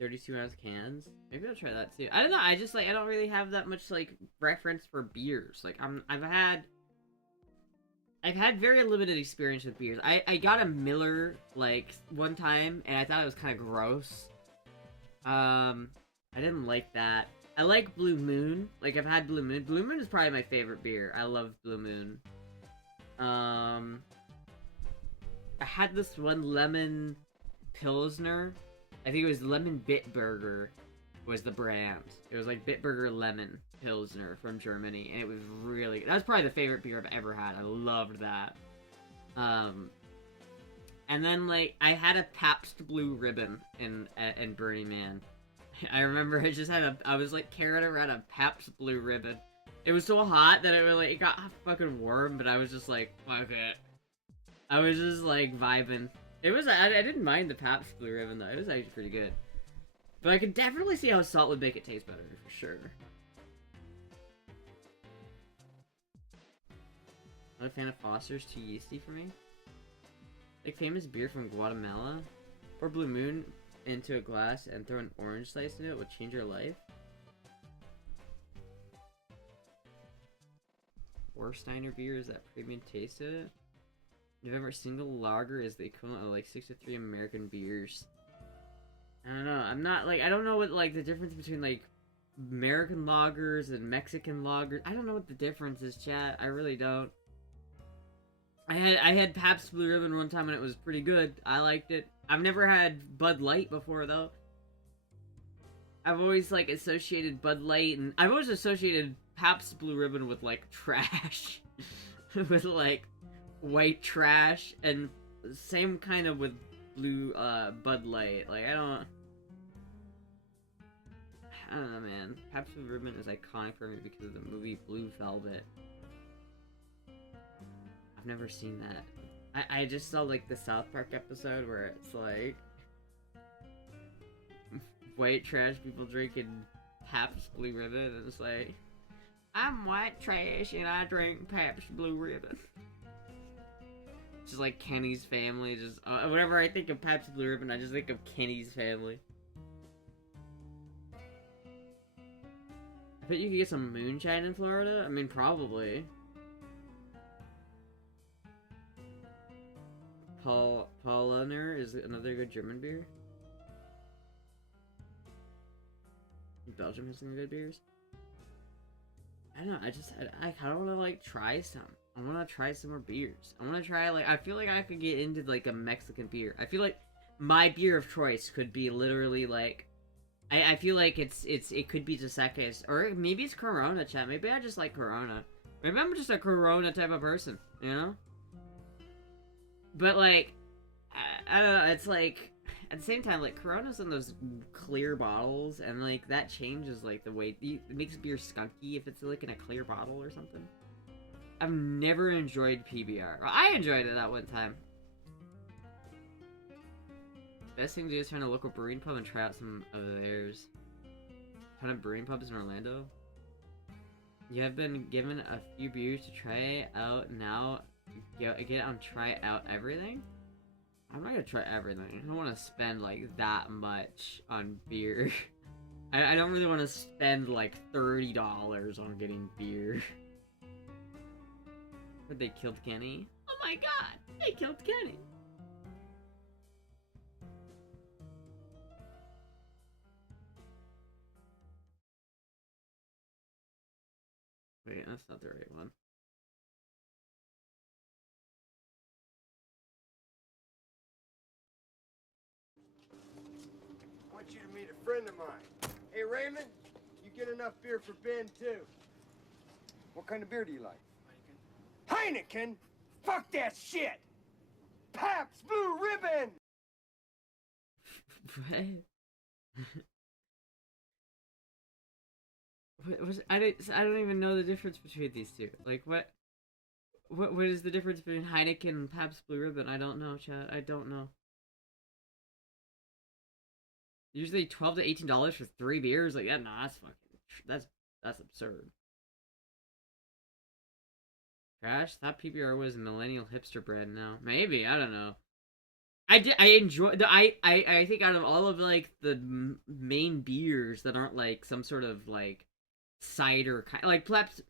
32-ounce cans. Maybe I'll try that too. I don't know. I just, like, I don't really have that much, like, reference for beers. Like, I've had very limited experience with beers. I got a Miller, like, one time, and I thought it was kind of gross. I didn't like that. I like Blue Moon. Like, I've had Blue Moon. Blue Moon is probably my favorite beer. I love Blue Moon. I had this one lemon Pilsner. I think it was Lemon Bitburger was the brand. It was like Bitburger Lemon Pilsner from Germany, and it was really good. That was probably the favorite beer I've ever had. I loved that. And then, like, I had a Pabst Blue Ribbon in Burning Man. I remember I was like carrying around a Pabst Blue Ribbon. It was so hot that it got fucking warm, but I was just like, fuck it. I was just like vibing. I didn't mind the Pabst Blue Ribbon though. It was actually pretty good. But I could definitely see how salt would make it taste better, for sure. Not a fan of Foster's, too yeasty for me. Like famous beer from Guatemala. Pour Blue Moon into a glass and throw an orange slice in it will change your life. Warsteiner beer is that premium taste of it. November single lager is the equivalent of like 63 American beers. I don't know. I don't know what like the difference between like American lagers and Mexican lagers. I don't know what the difference is, chat. I really don't. I had Pabst Blue Ribbon one time and it was pretty good. I liked it. I've never had Bud Light before though. I've always like associated Bud Light and I've always associated Pabst Blue Ribbon with like trash. With like white trash, and same kind of with blue Bud Light. Like I don't know, man. Pabst Blue Ribbon is iconic for me because of the movie Blue Velvet. I've never seen that. I just saw like the South Park episode where it's like white trash people drinking Pabst Blue Ribbon, and it's like, I'm white trash and I drink Pabst Blue Ribbon. Just like Kenny's family, just whenever I think of Pabst Blue Ribbon, I just think of Kenny's family. I bet you could get some moonshine in Florida. I mean, probably. Paulaner is another good German beer. Belgium has some good beers. I don't know. I kind of want to like try some. I want to try some more beers. I want to try like I feel like I could get into like a Mexican beer. I feel like my beer of choice could be literally like I feel like it could be Dos Equis, or maybe it's Corona, chat. Maybe I just like Corona. Maybe I'm just a Corona type of person, you know? But like I don't know, it's like at the same time, like, Corona's in those clear bottles, and, like, that changes, like, the way... It makes beer skunky if it's, like, in a clear bottle or something. I've never enjoyed PBR. Well, I enjoyed it that one time. Best thing to do is find a local brewing pub and try out some of theirs. Ton of brewing pubs in Orlando. You have been given a few beers to try out now. get out and try out everything? I'm not gonna try everything. I don't want to spend like that much on beer. I don't really want to spend like $30 on getting beer. But they killed Kenny? Oh my god! They killed Kenny! Wait, that's not the right one. I want you to meet a friend of mine. Hey, Raymond, you get enough beer for Ben, too. What kind of beer do you like? Heineken. Heineken? Fuck that shit! Pabst Blue Ribbon! What was I don't even know the difference between these two. Like what is the difference between Heineken and Pabst Blue Ribbon? I don't know, chat. I don't know. Usually $12 to $18 for 3 beers. Like, yeah, no, that's fucking that's absurd. Crash? Thought PBR was millennial hipster brand now. Maybe, I don't know. I enjoy the I think out of all of like the main beers that aren't like some sort of like cider kind,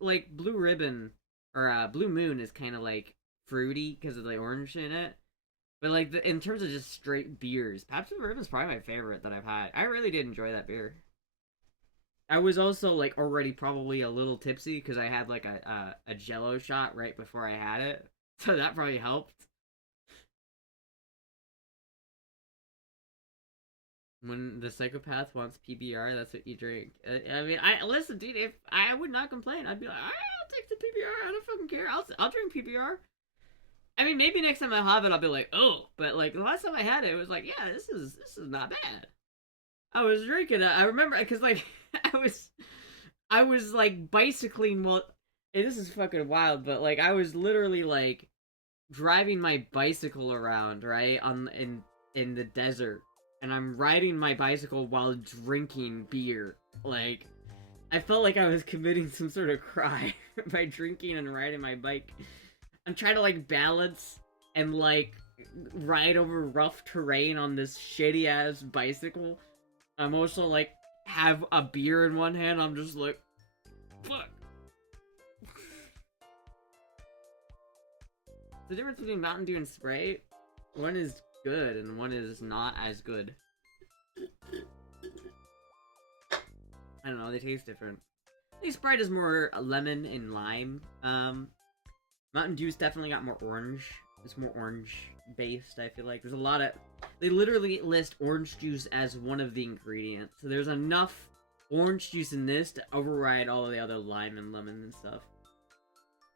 like Blue Ribbon or Blue Moon is kind of like fruity because of the orange in it. But like in terms of just straight beers, Pabst Blue Ribbon is probably my favorite that I've had. I really did enjoy that beer. I was also like already probably a little tipsy because I had like a Jello shot right before I had it, so that probably helped. When the psychopath wants PBR, that's what you drink. I mean, I listen, dude. If I would not complain, I'd be like, alright, I'll take the PBR. I don't fucking care. I'll drink PBR. I mean, maybe next time I have it, I'll be like, oh. But like the last time I had it, it was like, yeah, this is not bad. I was drinking it. I remember because like I was like bicycling. Well, this is fucking wild, but like I was literally like driving my bicycle around right in the desert. And I'm riding my bicycle while drinking beer. Like, I felt like I was committing some sort of crime by drinking and riding my bike. I'm trying to, like, balance and, like, ride over rough terrain on this shitty-ass bicycle. I'm also, like, have a beer in one hand. I'm just like, fuck. The difference between Mountain Dew and Sprite, one is good and one is not as good. I don't know, they taste different. I think Sprite is more lemon and lime. Mountain Dew's definitely got more orange. It's more orange based, I feel like. There's a lot of... They literally list orange juice as one of the ingredients. So there's enough orange juice in this to override all of the other lime and lemon and stuff.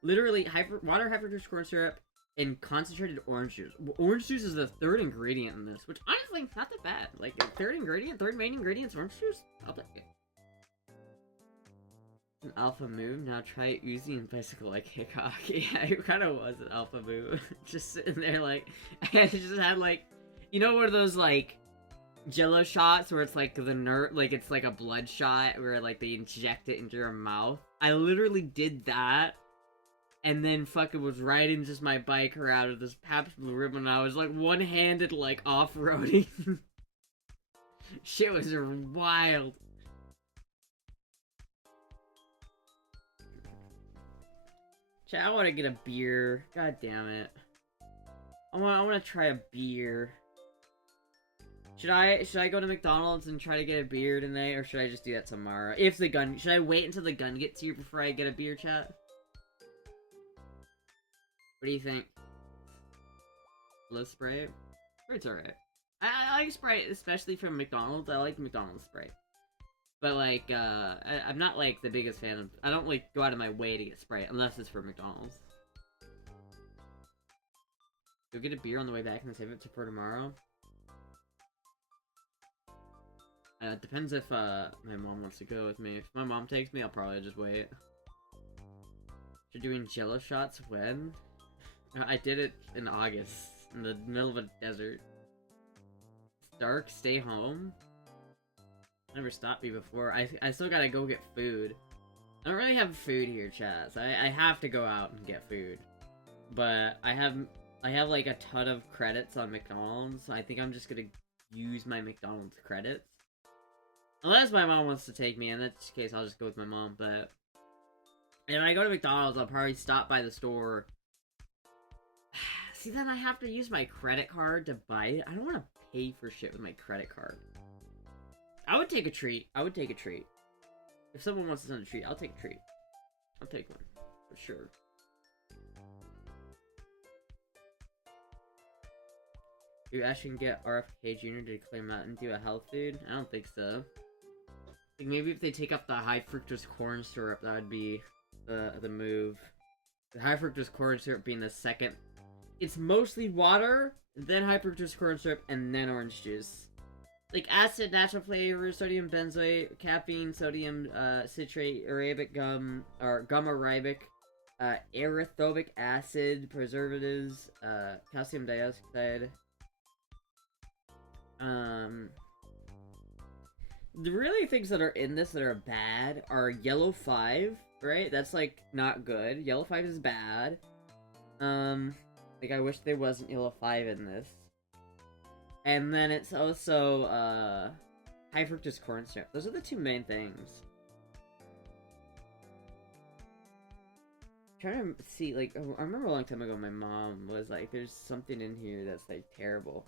Literally, water, hyper-juice, corn syrup, and concentrated orange juice. Orange juice is the third ingredient in this, which honestly, not that bad. Like, third main ingredient is orange juice? I'll take it. An alpha move, now try Uzi and bicycle like Hickok. Yeah, it kind of was an alpha move. Just sitting there like, I just had like, you know one of those like, Jello shots where it's like the nerd, like it's like a blood shot where like they inject it into your mouth? I literally did that. And then fucking was riding just my bike around with this Pabst Blue Ribbon. And I was like one-handed like off-roading. Shit was wild. Chat, I want to get a beer. God damn it. I want to try a beer. Should I go to McDonald's and try to get a beer tonight, or should I just do that tomorrow? Should I wait until the gun gets here before I get a beer, chat? What do you think? Love Sprite? Sprite's alright. I like Sprite, especially from McDonald's. I like McDonald's Sprite. But, like, I'm not, like, the biggest fan of... I don't, like, go out of my way to get Sprite, unless it's for McDonald's. Go get a beer on the way back and save it for tomorrow? It depends if, my mom wants to go with me. If my mom takes me, I'll probably just wait. You're doing Jello shots when? I did it in August, in the middle of a desert. It's dark, stay home? Never stopped me before. I still gotta go get food. I don't really have food here, chat, so I have to go out and get food. But I have like a ton of credits on McDonald's, so I think I'm just gonna use my McDonald's credits. Unless my mom wants to take me, in that case I'll just go with my mom, but if I go to McDonald's, I'll probably stop by the store. See, then I have to use my credit card to buy it. I don't want to pay for shit with my credit card. I would take a treat. I would take a treat. If someone wants to send a treat, I'll take a treat. I'll take one. For sure. Do Ash can get RFK Jr. to declare Mountain Dew a health food? I don't think so. I think maybe if they take up the high fructose corn syrup, that would be the move. The high fructose corn syrup being the second. It's mostly water, then high fructose corn syrup, and then orange juice. Like acid, natural flavor, sodium benzoate, caffeine, sodium citrate, arabic gum, or gum arabic, erythrobic acid, preservatives, calcium dioxide. The really things that are in this that are bad are yellow 5, right? That's like not good. Yellow 5 is bad. Like I wish there wasn't yellow 5 in this. And then it's also high fructose corn syrup. Those are the two main things. I'm trying to see, like, I remember a long time ago my mom was like, there's something in here that's like terrible.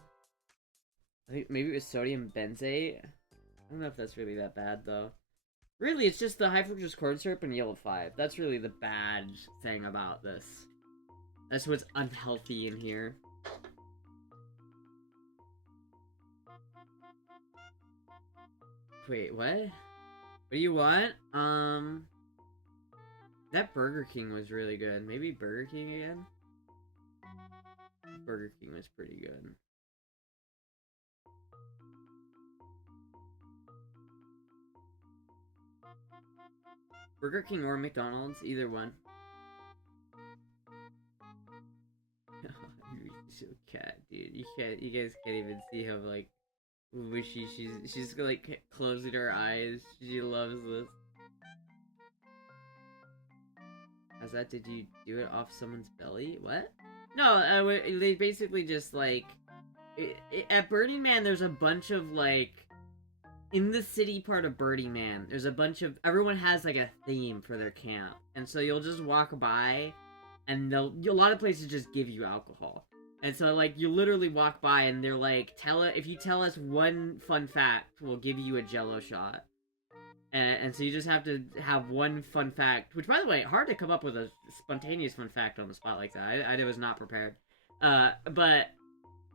I think maybe it was sodium benzoate. I don't know if that's really that bad though. Really, it's just the high fructose corn syrup and yellow 5. That's really the bad thing about this. That's what's unhealthy in here. Wait, what? What do you want? That Burger King was really good. Maybe Burger King again? Burger King was pretty good. Burger King or McDonald's, either one. So cat, dude. You guys can't even see how like wishy she's like closing her eyes. She loves this. How's that? Did you do it off someone's belly? What? No, they basically just like at Burning Man. There's a bunch of like in the city part of Burning Man. There's a bunch of everyone has like a theme for their camp, and so you'll just walk by, and a lot of places just give you alcohol. And so, like, you literally walk by and they're like, if you tell us one fun fact, we'll give you a Jello shot. And so you just have to have one fun fact, which, by the way, hard to come up with a spontaneous fun fact on the spot like that. I was not prepared. But,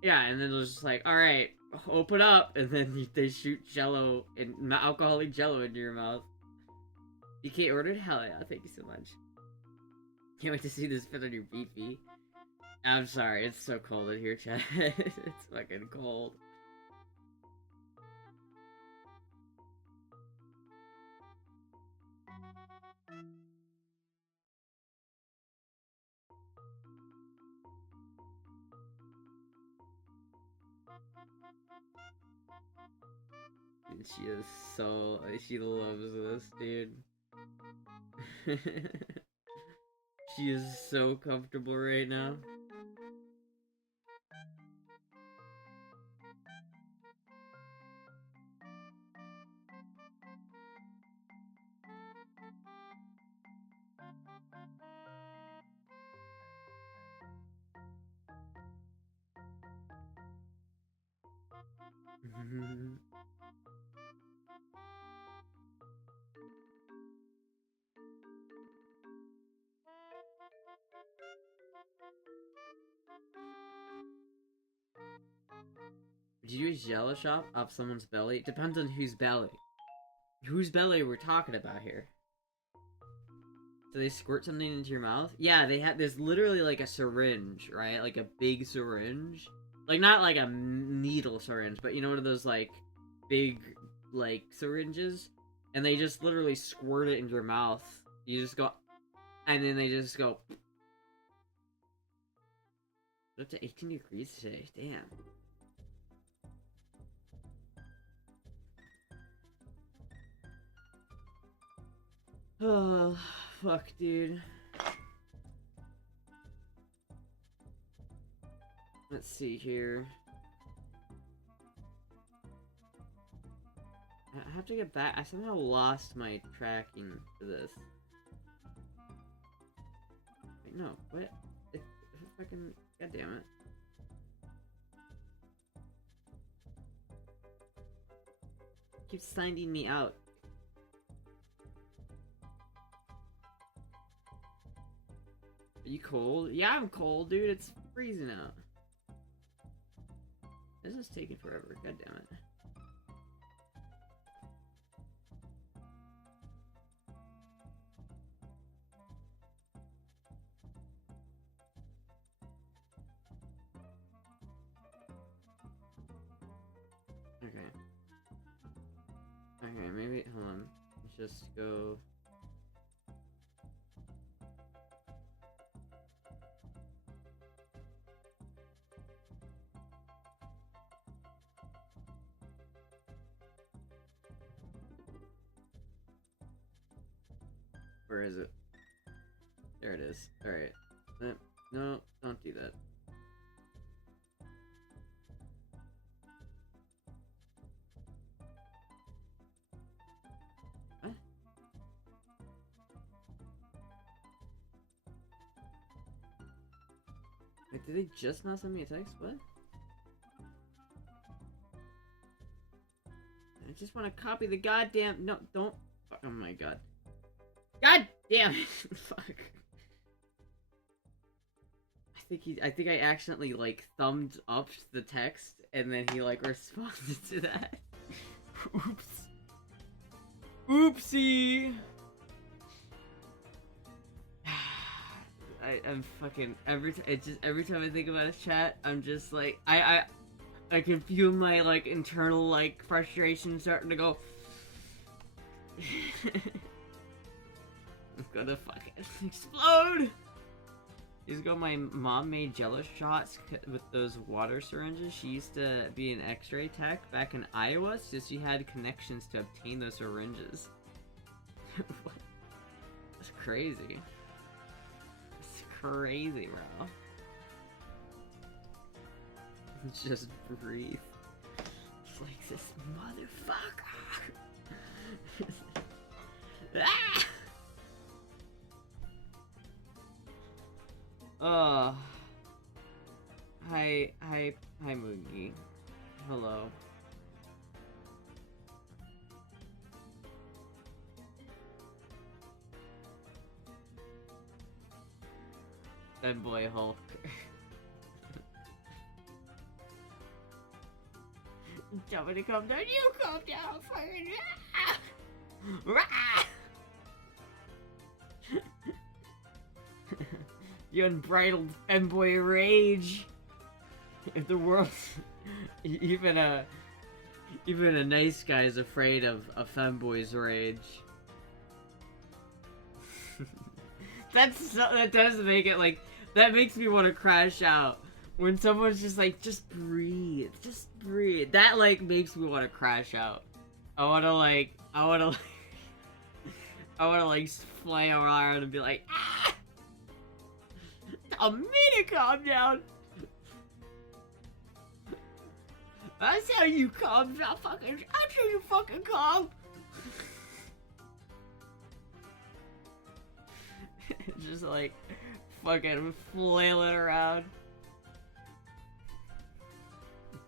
yeah, and then it was just like, alright, open up, and then they shoot Jello, and alcoholic Jello into your mouth. You can't order it? Hell yeah, thank you so much. Can't wait to see this fit on your beefy. I'm sorry, it's so cold in here, chat. It's fucking cold. And she loves this, dude. She is so comfortable right now. Did you use Jello shot off someone's belly? It depends on whose belly. Whose belly we're talking about here. So they squirt something into your mouth? Yeah, they have. There's literally like a syringe, right? Like a big syringe. Like not like a needle syringe, but you know, one of those like big like syringes, and they just literally squirt it into your mouth. You just go, and then they just go. Up to 18 degrees today. Damn. Oh, fuck, dude. Let's see here. I have to get back. I somehow lost my tracking for this. Wait, no, what? Fucking. God damn it. Keeps signing me out. Are you cold? Yeah, I'm cold, dude. It's freezing out. This is taking forever. God damn it. Okay. Okay, maybe, hold on. Let's just go. Where is it? There it is. Alright. No, don't do that. What? Wait, did they just not send me a text? What? I just want to copy the goddamn. No, don't. Oh my god. God damn it! Fuck. I think I accidentally like thumbed up the text and then he like responded to that. Oops. Oopsie. I'm fucking every time I think about his chat, I'm just like I can feel my like internal like frustration starting to go. I'm gonna fucking explode. These go my mom made jello shots with those water syringes. She used to be an x-ray tech back in Iowa, so she had connections to obtain those syringes. What? That's crazy. That's crazy, bro. Just breathe. It's like this motherfucker. Ah! Oh. Hi, Moogie. Hello. That boy Hulk. Tell me to calm down. You calm down, fucking. The unbridled femboy rage. If the world, even a nice guy is afraid of a femboy's rage. That does make it like, that makes me want to crash out. When someone's just like, just breathe. That like makes me want to crash out. I wanna fly around and be like, ah! Tell me to calm down. That's how you calm down, fucking. That's how you fucking calm. Just like fucking flailing around.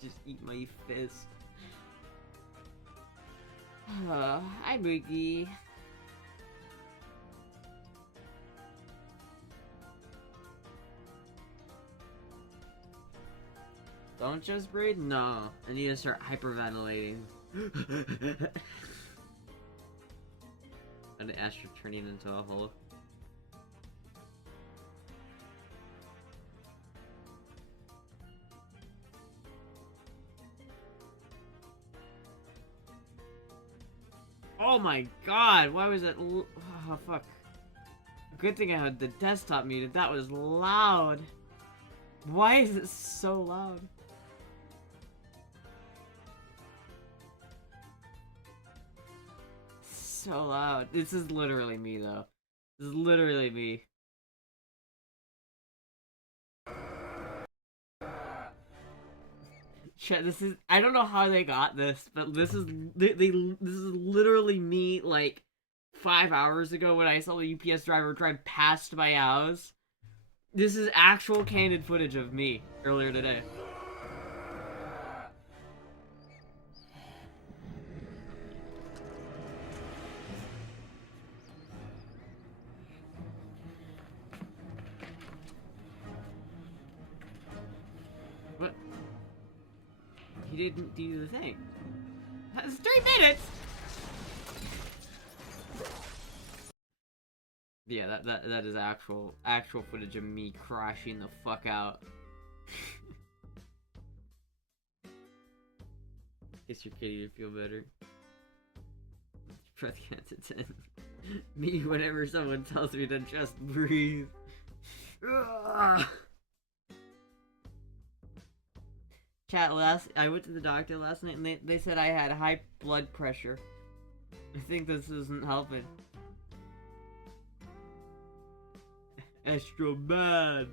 Just eat my fist. Hi, Moogie. Don't just breathe? No. I need to start hyperventilating. And Astra turning into a Hulk. Oh my god, why was it oh, fuck. Good thing I had the desktop muted. That was loud. Why is it so loud? So loud. This is literally me, though. This is literally me. This is, I don't know how they got this, but this is this is literally me like 5 hours ago when I saw the UPS driver drive past my house. This is actual candid footage of me earlier today. What? He didn't do the thing. That's 3 minutes! Yeah, that is actual footage of me crashing the fuck out. Kiss your kitty to feel better. Breath count to 10. Me whenever someone tells me to just breathe. Chat, I went to the doctor last night and they said I had high blood pressure. I think this isn't helping. Extra bad.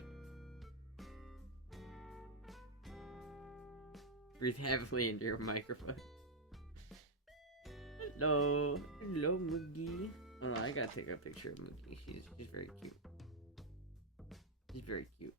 Breathe heavily into your microphone. Hello. Hello, Moogie. Oh, I gotta take a picture of Moogie. She's very cute. She's very cute.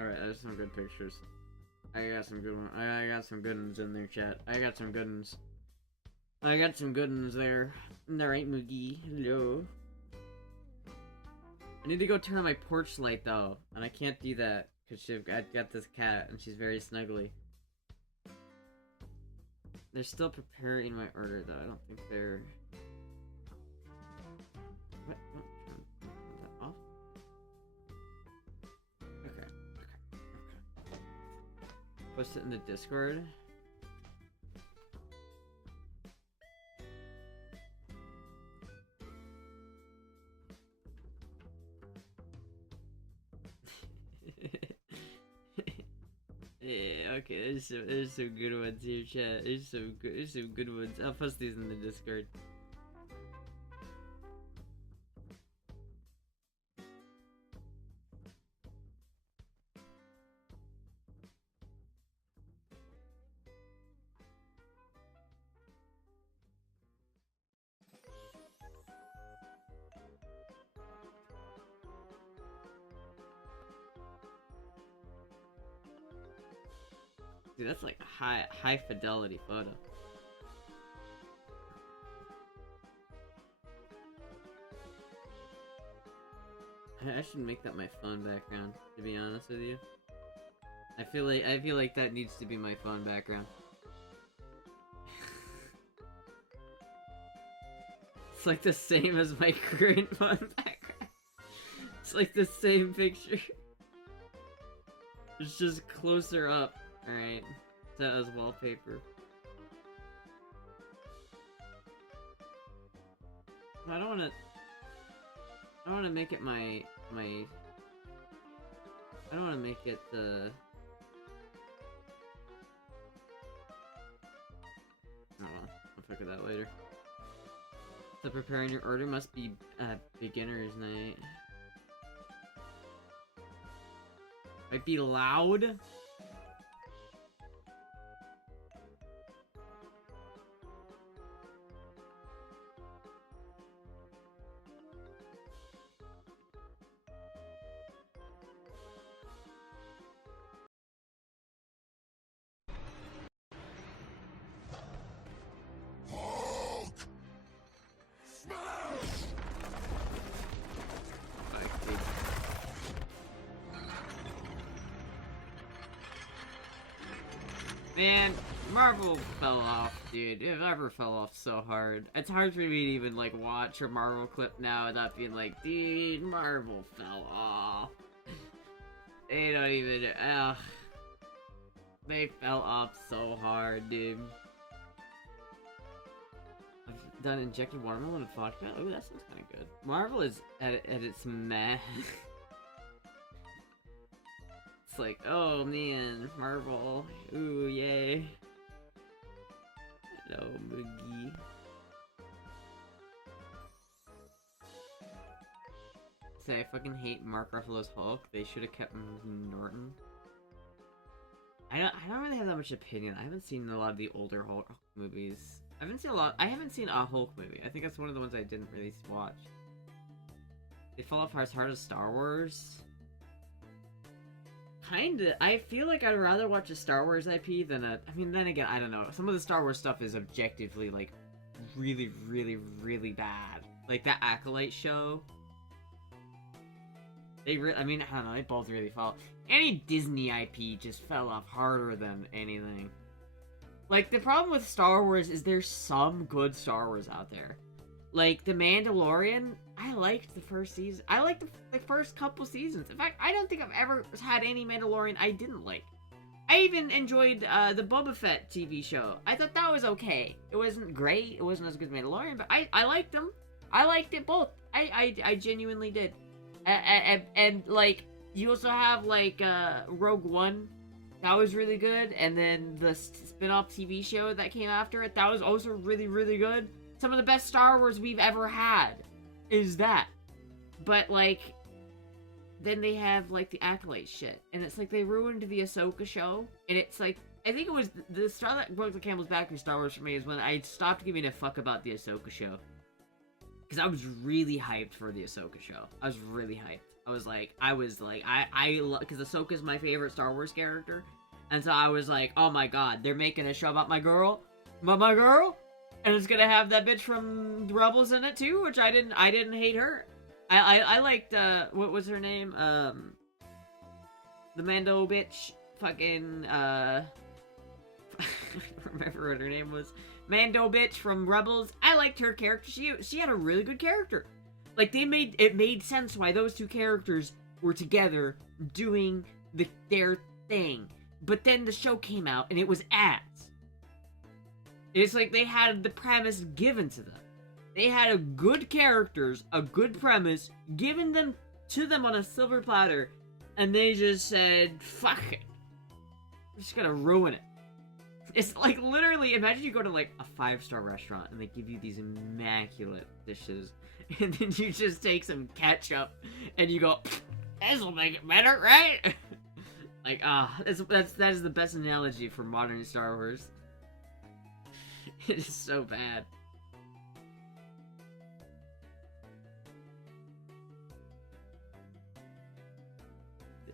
Alright, there's some good pictures. I got some good ones. I got some good ones in there, chat. I got some good ones. I got some good ones there. Alright, Moogie. Hello. I need to go turn on my porch light, though. And I can't do that. Because I've got this cat, and she's very snuggly. They're still preparing my order, though. I don't think they're... What? Turn that off? Okay. Post it in the Discord. Yeah, okay, there's some good ones here, chat. There's some good ones. I'll post these in the Discord. Dude, that's like a high fidelity photo. I should make that my phone background, to be honest with you. I feel like that needs to be my phone background. It's like the same as my current phone background. It's like the same picture. It's just closer up. Alright, set as wallpaper. I don't wanna make it my I don't wanna make it the... Oh well, I'll figure that later. So preparing your order must be beginner's night. Might be loud. Man, Marvel fell off, dude. It ever fell off so hard. It's hard for me to even, like, watch a Marvel clip now without being like, dude, Marvel fell off. They don't even, ugh. They fell off so hard, dude. I've done injected watermelon with vodka. Oh, that sounds kind of good. Marvel is at its meh. It's like, oh man, Marvel. Ooh, yay. Hello, Moogie. Say, I fucking hate Mark Ruffalo's Hulk. They should have kept Norton. I don't really have that much opinion. I haven't seen a lot of the older Hulk movies. I haven't seen a Hulk movie. I think that's one of the ones I didn't really watch. They fall off as hard as Star Wars. Kinda. I feel like I'd rather watch a Star Wars IP than a... I mean, then again, I don't know. Some of the Star Wars stuff is objectively, like, really, really, really bad. Like, that Acolyte show. I mean, I don't know. They both really fall. Any Disney IP just fell off harder than anything. Like, the problem with Star Wars is there's some good Star Wars out there. Like, The Mandalorian, I liked the first season. I liked the first couple seasons. In fact, I don't think I've ever had any Mandalorian I didn't like. I even enjoyed the Boba Fett TV show. I thought that was okay. It wasn't great. It wasn't as good as Mandalorian, but I liked them. I liked it both. I genuinely did. And like, you also have, like, Rogue One. That was really good. And then the spin-off TV show that came after it, that was also really, really good. Some of the best Star Wars we've ever had is that. But, like, then they have, like, the Acolyte shit. And it's like they ruined the Ahsoka show. And it's like, I think it was the straw that broke the camel's back in Star Wars for me is when I stopped giving a fuck about the Ahsoka show. Because I was really hyped for the Ahsoka show. I was really hyped. I was like, because Ahsoka's my favorite Star Wars character. And so I was like, oh my god, they're making a show about my girl? About my girl? And it's gonna have that bitch from Rebels in it too, which I didn't hate her. I liked, what was her name? The Mando bitch. Fucking, I don't remember what her name was. Mando bitch from Rebels. I liked her character. She had a really good character. Like, it made sense why those two characters were together doing their thing. But then the show came out and it was ads. It's like they had the premise given to them. They had a good characters, a good premise, given to them on a silver platter, and they just said, fuck it. We're just gonna ruin it. It's like, literally, imagine you go to, like, a 5-star restaurant and they give you these immaculate dishes, and then you just take some ketchup and you go, this'll make it better, right? Like, that is the best analogy for modern Star Wars. It is so bad.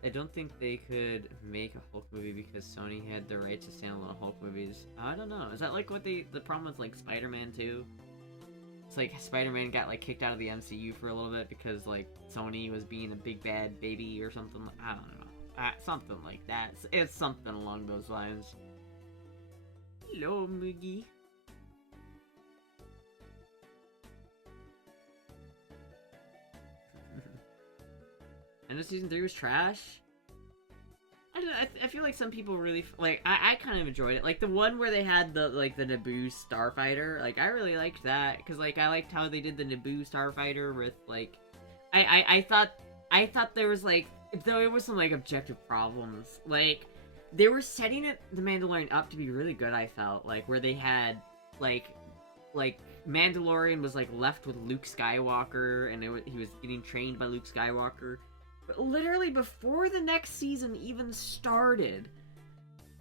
I don't think they could make a Hulk movie because Sony had the right to standalone Hulk movies. I don't know. Is that like what the problem with, like, Spider-Man 2? It's like Spider-Man got, like, kicked out of the MCU for a little bit because, like, Sony was being a big bad baby or something. I don't know. Something like that. It's something along those lines. Hello, Moogie. I know season 3 was trash. I don't know, I feel like some people really, like, I kind of enjoyed it. Like, the one where they had the Naboo Starfighter, like, I really liked that. Because, like, I liked how they did the Naboo Starfighter with, like, I thought there was, like, though it was some, like, objective problems. Like, they were setting the Mandalorian up to be really good, I felt. Like, where they had, like, Mandalorian was, like, left with Luke Skywalker, and he was getting trained by Luke Skywalker. But literally before the next season even started,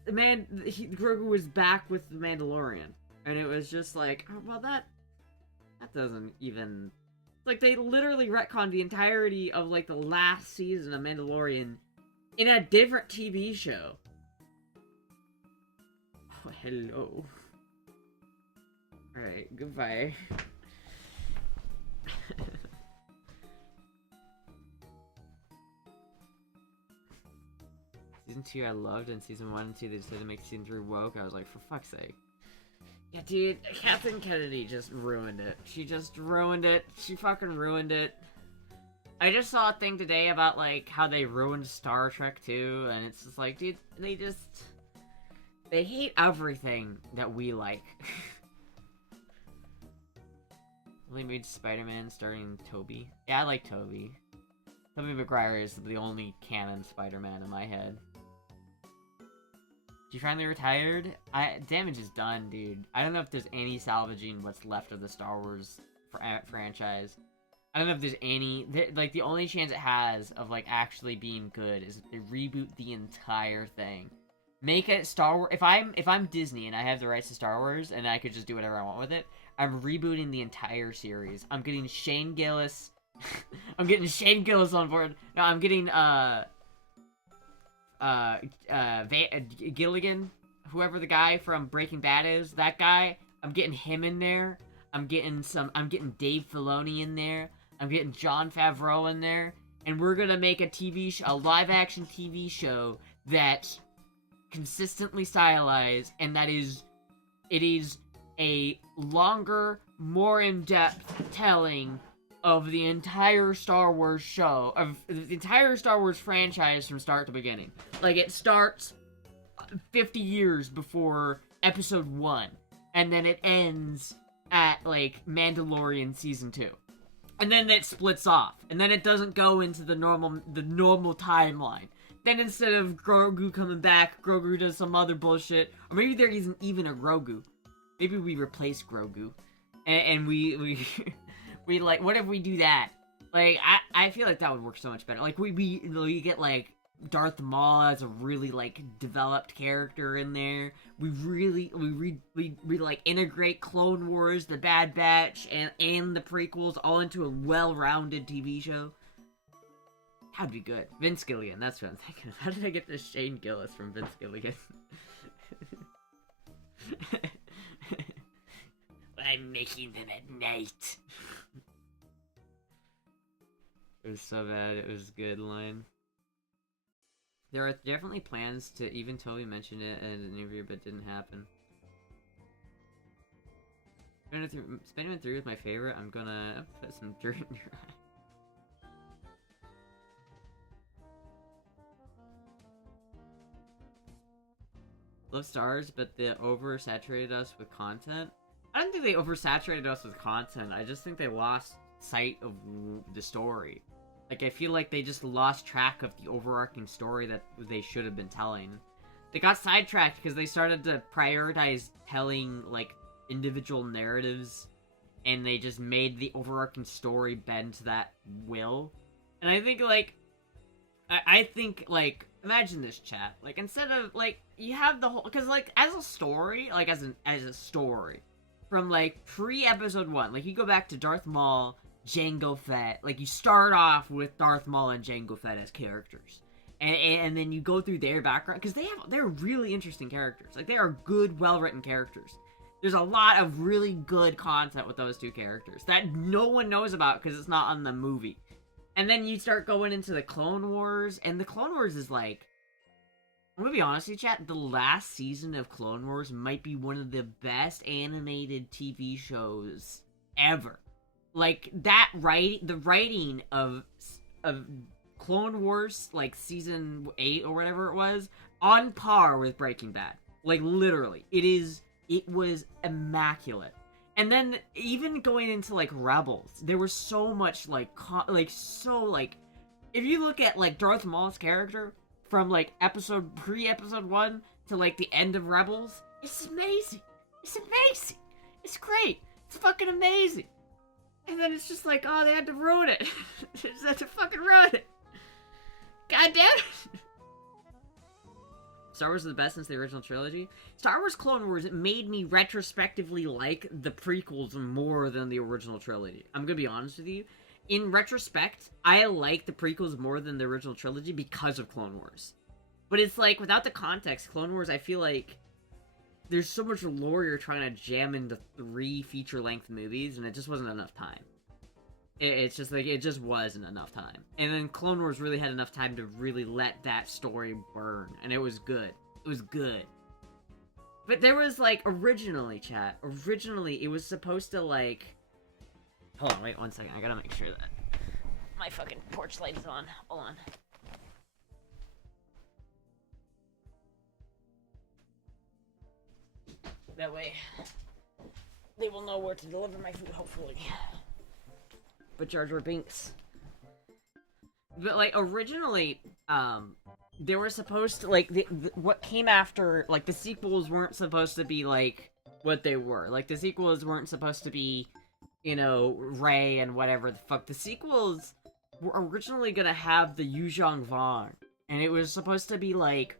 Grogu was back with the Mandalorian, and it was just like, oh, well, that doesn't even, like, they literally retconned the entirety of, like, the last season of Mandalorian in a different TV show. Oh, hello. Alright, goodbye. Season 2 I loved, and Season 1 and 2 they decided to make Season 3 woke. I was like, for fuck's sake. Yeah, dude, Kathleen Kennedy just ruined it. She just ruined it. She fucking ruined it. I just saw a thing today about, like, how they ruined Star Trek 2, and it's just like, dude, they just... They hate everything that we like. Only made Spider-Man starring Tobey. Yeah, I like Tobey. Tobey Maguire is the only canon Spider-Man in my head. You finally retired? Damage is done, dude. I don't know if there's any salvaging what's left of the Star Wars franchise. I don't know if there's any... like, the only chance it has of, like, actually being good is if they reboot the entire thing. Make it Star Wars... If I'm Disney and I have the rights to Star Wars and I could just do whatever I want with it, I'm rebooting the entire series. I'm getting Shane Gillis... I'm getting Shane Gillis on board. No, I'm getting, Gilligan, whoever the guy from Breaking Bad is, that guy, I'm getting him in there. I'm getting Dave Filoni in there. I'm getting Jon Favreau in there. And we're gonna make a live-action TV show that's consistently stylized, and it is a longer, more in-depth telling of the entire Star Wars show, of the entire Star Wars franchise from start to beginning. Like, it starts 50 years before Episode 1, and then it ends at, like, Mandalorian Season 2. And then it splits off, and then it doesn't go into the normal timeline. Then instead of Grogu coming back, Grogu does some other bullshit, or maybe there isn't even a Grogu. Maybe we replace Grogu, and we we like, what if we do that? Like, I feel like that would work so much better. Like, we get, like, Darth Maul as a really, like, developed character in there. We like, integrate Clone Wars, The Bad Batch, and the prequels all into a well-rounded TV show. That'd be good. Vince Gilligan, that's what I'm thinking. How did I get this Shane Gillis from Vince Gilligan? I'm making them at night. It was so bad, it was a good line. There are definitely plans to, even Toby mentioned it in an interview, but it didn't happen. Spider-Man 3 was my favorite. I'm gonna put some dirt in your eye. Love stars, but they oversaturated us with content. I don't think they oversaturated us with content. I just think they lost sight of the story. Like, I feel like they just lost track of the overarching story that they should have been telling. They got sidetracked because they started to prioritize telling, like, individual narratives, and they just made the overarching story bend to that will. And I think, like, imagine this, chat. Like, instead of, like, you have the whole, because, like, as a story, like, as a story, from, like, pre-episode 1, like, you go back to Darth Maul, Jango Fett, like, you start off with Darth Maul and Jango Fett as characters, and then you go through their background, because they're really interesting characters. Like, they are good, well-written characters. There's a lot of really good content with those two characters that no one knows about because it's not on the movie. And then you start going into the Clone Wars, and the Clone Wars is, like, I'm gonna be honest with you, chat, the last season of Clone Wars might be one of the best animated TV shows ever. Like, the writing of Clone Wars, like, season 8 or whatever it was, on par with Breaking Bad. Like, literally. It was immaculate. And then, even going into, like, Rebels, there was so much, like, if you look at, like, Darth Maul's character, from, like, pre-episode 1 to, like, the end of Rebels, it's amazing. It's amazing. It's great. It's fucking amazing. And then it's just like, oh, they had to ruin it. They just had to fucking ruin it. God damn it. Star Wars is the best since the original trilogy. Star Wars Clone Wars, it made me retrospectively like the prequels more than the original trilogy. I'm gonna be honest with you. In retrospect, I like the prequels more than the original trilogy because of Clone Wars. But it's like, without the context, Clone Wars, I feel like there's so much lore you're trying to jam into 3 feature-length movies, and it just wasn't enough time. It's just like, it just wasn't enough time. And then Clone Wars really had enough time to really let that story burn, and it was good. It was good. But there was, like, originally, it was supposed to, like... Hold on, wait 1 second, I gotta make sure that my fucking porch light is on. Hold on. That way, they will know where to deliver my food, hopefully. But Jar Jar Binks. But, like, originally, they were supposed to, like, what came after, like, the sequels weren't supposed to be, like, what they were. Like, the sequels weren't supposed to be, you know, Rey and whatever the fuck. The sequels were originally gonna have the Yuzhong Vong, and it was supposed to be, like,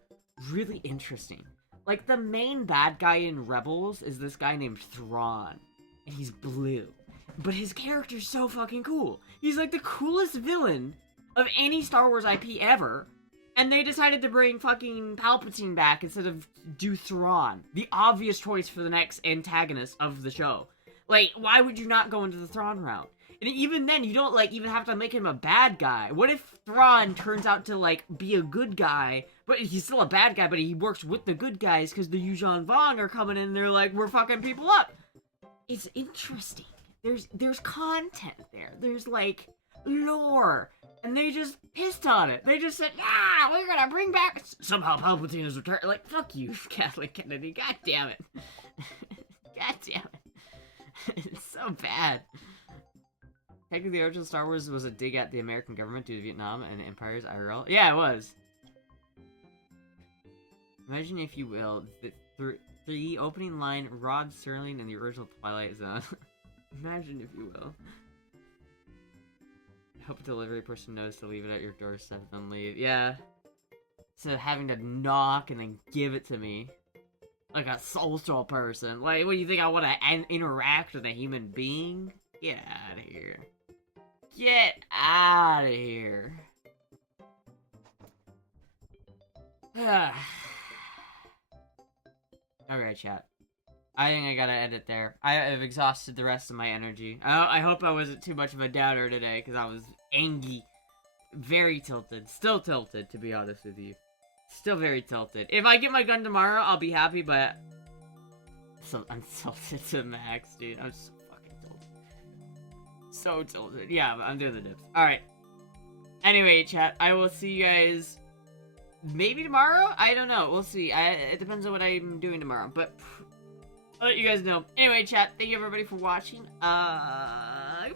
really interesting. Like, the main bad guy in Rebels is this guy named Thrawn, and he's blue. But his character's so fucking cool. He's, like, the coolest villain of any Star Wars IP ever, and they decided to bring fucking Palpatine back instead of do Thrawn. The obvious choice for the next antagonist of the show. Like, why would you not go into the Thrawn route? And even then, you don't, like, even have to make him a bad guy. What if Thrawn turns out to, like, be a good guy, but he's still a bad guy, but he works with the good guys because the Yuzhong Vong are coming in and they're like, we're fucking people up. It's interesting. There's content there. There's, like, lore. And they just pissed on it. They just said, yeah, we're gonna bring back... Somehow Palpatine is returned. Like, fuck you, Kathleen Kennedy. God damn it. God damn it. It's so bad. Technically, the original Star Wars was a dig at the American government due to Vietnam and Empire's IRL. Yeah, it was. Imagine, if you will, the opening line, Rod Serling in the original Twilight Zone. Imagine, if you will. I hope a delivery person knows to leave it at your doorstep and then leave. Yeah. Instead of having to knock and then give it to me. Like a social person. Like, what do you think, I want to interact with a human being? Get out of here. Get out of here. Alright, chat. I think I gotta edit there. I have exhausted the rest of my energy. I hope I wasn't too much of a downer today, because I was angry. Very tilted. Still tilted, to be honest with you. Still very tilted. If I get my gun tomorrow, I'll be happy, but... I'm tilted to max, dude. I'm so fucking tilted. So tilted. Yeah, I'm doing the dips. Alright. Anyway, chat, I will see you guys... maybe tomorrow? I don't know. We'll see. It depends on what I'm doing tomorrow, but... I'll let you guys know. Anyway, chat, thank you everybody for watching. Goodbye!